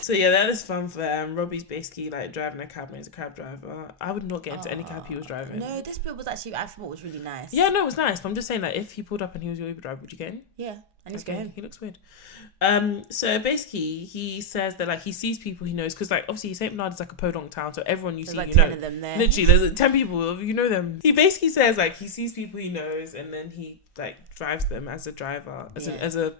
So yeah, that is fun for Robbie's basically like driving a cab, and he's a cab driver. I would not get into any cab he was driving. No, this bit was actually, I thought was really nice. Yeah, no, it was nice. But I'm just saying, like, if he pulled up and he was your Uber driver, would you get in? Yeah, and he's going. He looks weird. So basically, he says that like he sees people he knows, because like obviously St. Bernard is like a podunk town, so everyone you see, like you 10 know. of them there. Literally, there's like 10 people, you know them. He basically says like he sees people he knows, and then he like drives them as a driver, as a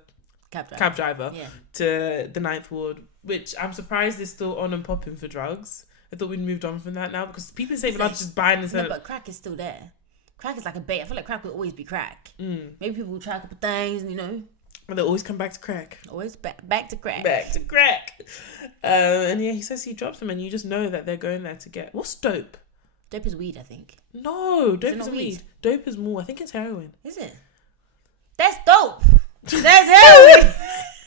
cab driver to the 9th Ward, which I'm surprised is still on and popping for drugs. I thought we'd moved on from that now, because people in St. Bernard just buying and selling. No, but crack is still there. Crack is like a bait. I feel like crack will always be crack. Maybe people will try a couple things, and you know. But they'll always come back to crack. Always back to crack. Back to crack. And yeah, he says he drops them, and you just know that they're going there to get... What's dope? Dope is weed, I think. No, dope isn't weed. Dope is more. I think it's heroin. Is it? That's dope. That's heroin.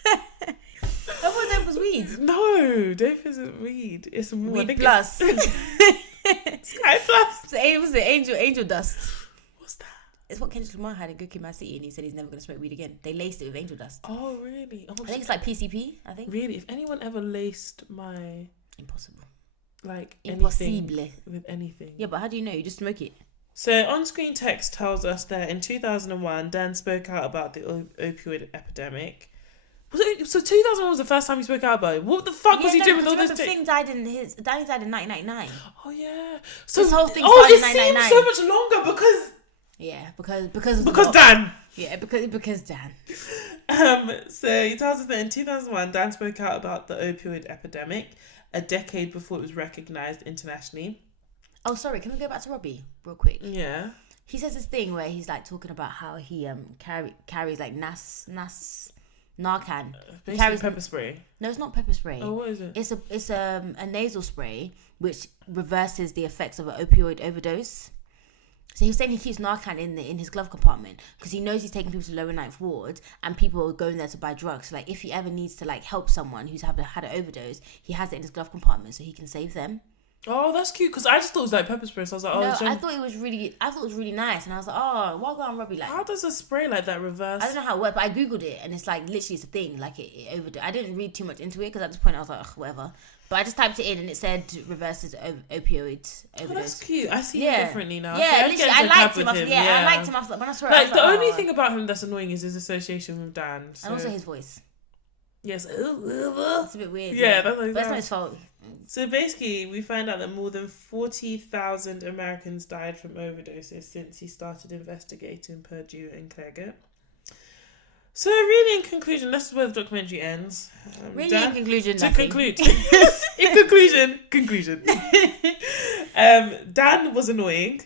I thought dope was weed. No, dope isn't weed. It's more. Weed plus. Sky plus. It was the angel dust. What's that? It's what Kendrick Lamar had in Good Kid, Mad City, and he said he's never going to smoke weed again. They laced it with angel dust. Oh, really? Oh, I think it's like PCP, I think. Really? If anyone ever laced my... Impossible. Like Impossible. Anything with anything. Yeah, but how do you know? You just smoke it. So on-screen text tells us that in 2001, Dan spoke out about the opioid epidemic. So 2001 was the first time he spoke out about it. What the fuck was he doing with all this? Danny died in 1999. Oh yeah. So this whole thing it started in 1999. seems so much longer because Yeah, because Dan. Yeah, because Dan. So he tells us that in 2001, Dan spoke out about the opioid epidemic, a decade before it was recognised internationally. Oh, sorry. Can we go back to Robbie real quick? Yeah. He says this thing where he's like talking about how he carries like Narcan. He carries pepper spray. No, it's not pepper spray. Oh, what is it? It's a nasal spray which reverses the effects of an opioid overdose. So he was saying he keeps Narcan in his glove compartment because he knows he's taking people to lower ninth ward and people are going there to buy drugs. So like if he ever needs to like help someone who's had an overdose, he has it in his glove compartment so he can save them. Oh, that's cute because I just thought it was like pepper spray. So I was like, oh, no, I thought it was really nice, and I was like, oh, well done, Robbie. Like, how does a spray like that reverse? I don't know how it works, but I googled it, and it's like literally it's a thing. Like it overdose. I didn't read too much into it because at this point I was like, ugh, whatever. But I just typed it in, and it said reverses opioid overdose. Oh, that's cute. I see him differently now. Yeah, literally, I liked him. I liked him after when I saw it. Like the only thing about him that's annoying is his association with Dan, and also his voice. Yes, it's a bit weird. Yeah, that's like but it's not his fault. So basically, we find out that more than 40,000 Americans died from overdoses since he started investigating Purdue and Claggett. So really, in conclusion, that's where the documentary ends. In conclusion, Dan was annoying,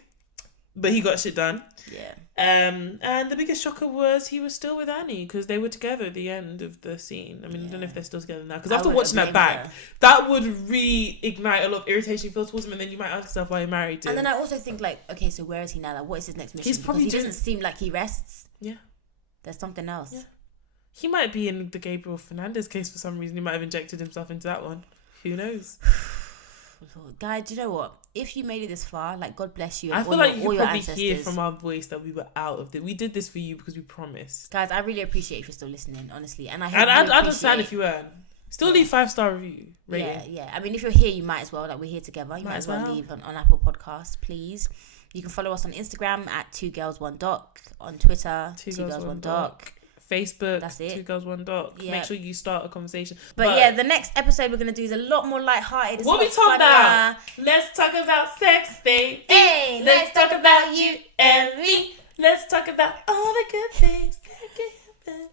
but he got shit done. Yeah. And the biggest shocker was he was still with Annie because they were together at the end of the scene. I mean, I don't know if they're still together now. Because after watching that back, that would reignite a lot of irritation you feel towards him, and then you might ask yourself why you're married to him. And then I also think like, okay, so where is he now? Like, what is his next mission? He doesn't seem like he rests. Yeah. There's something else. Yeah. He might be in the Gabriel Fernandez case for some reason. He might have injected himself into that one. Who knows? Guys, do you know what? If you made it this far, like, God bless you. And I feel like you probably hear hear from our voice that we were out of it. We did this for you because we promised. Guys, I really appreciate if you're still listening, honestly. And I'd understand if you weren't. Still leave 5-star review rating. Yeah. I mean, if you're here, you might as well. Like, we're here together. You might as well leave on Apple Podcasts, please. You can follow us on Instagram at 2girls1doc, on Twitter 2girls1doc. Facebook, that's it. 2 Girls 1 Doc. Yeah. Make sure you start a conversation. But yeah, the next episode we're gonna do is a lot more lighthearted. What we talking about? Let's talk about sex, baby. Hey, let's talk about you and me. Let's talk about all the good things.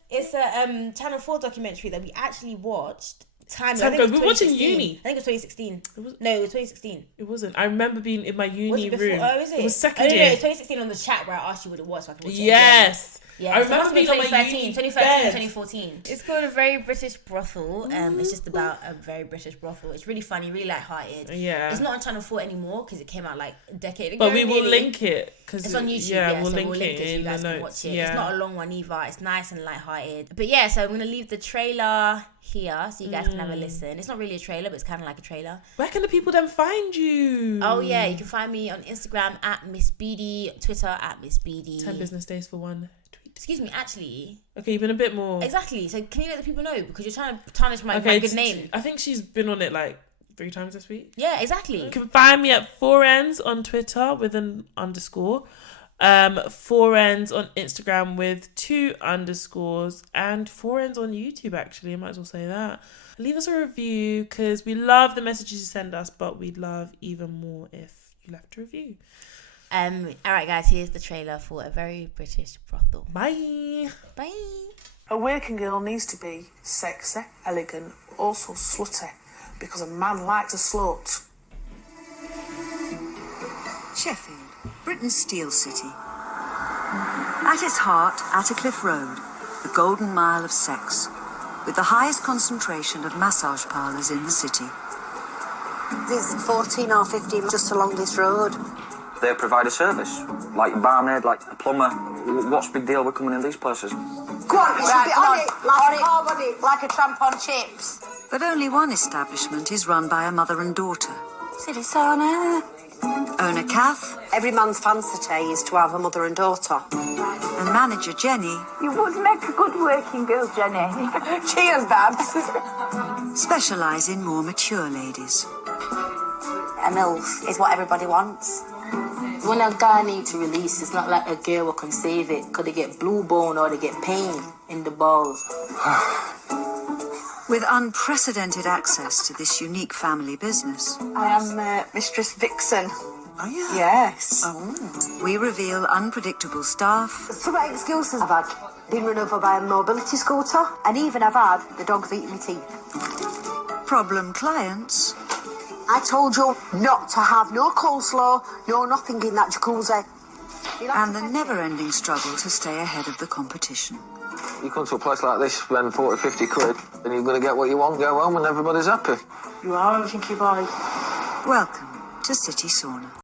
It's a Channel 4 documentary that we actually watched. We were watching uni. I think it was 2016. It was 2016. It wasn't. I remember being in my uni room. Oh, is it? It was second year. No, it was 2016 on the chat where I asked you what it was so I could watch it. Yes. Yeah, I remember being 2013, 2014. It's called A Very British Brothel. It's just about a very British brothel. It's really funny, really lighthearted. Yeah. It's not on Channel 4 anymore because it came out like a decade ago. But we will link it because it's on YouTube. Yeah, we'll link it it so you guys can watch it. It's not a long one either. It's nice and lighthearted. But yeah, so I'm gonna leave the trailer here so you guys can have a listen. It's not really a trailer, but it's kind of like a trailer. Where can the people then find you? Oh yeah, you can find me on Instagram at Miss Beady, Twitter at Miss Beady. 10 business days for one. Excuse me, actually. Okay, you've been a bit more... Exactly. So can you let the people know? Because you're trying to tarnish my good name. I think she's been on it like 3 times this week. Yeah, exactly. You can find me at 4ends on Twitter with an underscore. 4ends on Instagram with 2 underscores. And 4ends on YouTube, actually. I might as well say that. Leave us a review because we love the messages you send us, but we'd love even more if you left a review. Alright guys, here's the trailer for A Very British Brothel. Bye. A working girl needs to be sexy, elegant, also slutty, because a man likes a slut. Sheffield, Britain's steel city. At its heart, Attercliffe Road, the golden mile of sex, with the highest concentration of massage parlours in the city. There's 14 or 15 just along this road. They provide a service, like a barmaid, like a plumber. What's the big deal with coming in these places? Go on, it should be on it, like a tramp on chips. But only one establishment is run by a mother and daughter. Silly sauna. Owner Kath. Every man's fancy is to have a mother and daughter. And manager Jenny. You would make a good working girl, Jenny. Cheers, Babs. Specialise in more mature ladies. A MILF is what everybody wants. When a guy needs to release, it's not like a girl will conceive it. Because they get blue bone or they get pain in the balls. With unprecedented access to this unique family business. I am Mistress Vixen. Oh, yeah? Yes. Oh. we reveal unpredictable staff. Some excuses I've had. Been run over by a mobility scooter, and even I've had the dogs eating my teeth. Problem clients. I told you not to have no coleslaw, no nothing in that jacuzzi. And the never-ending struggle to stay ahead of the competition. You come to a place like this, spend 40, 50 quid, and you're going to get what you want, go home, and everybody's happy. You are, I think you boy. Welcome to City Sauna.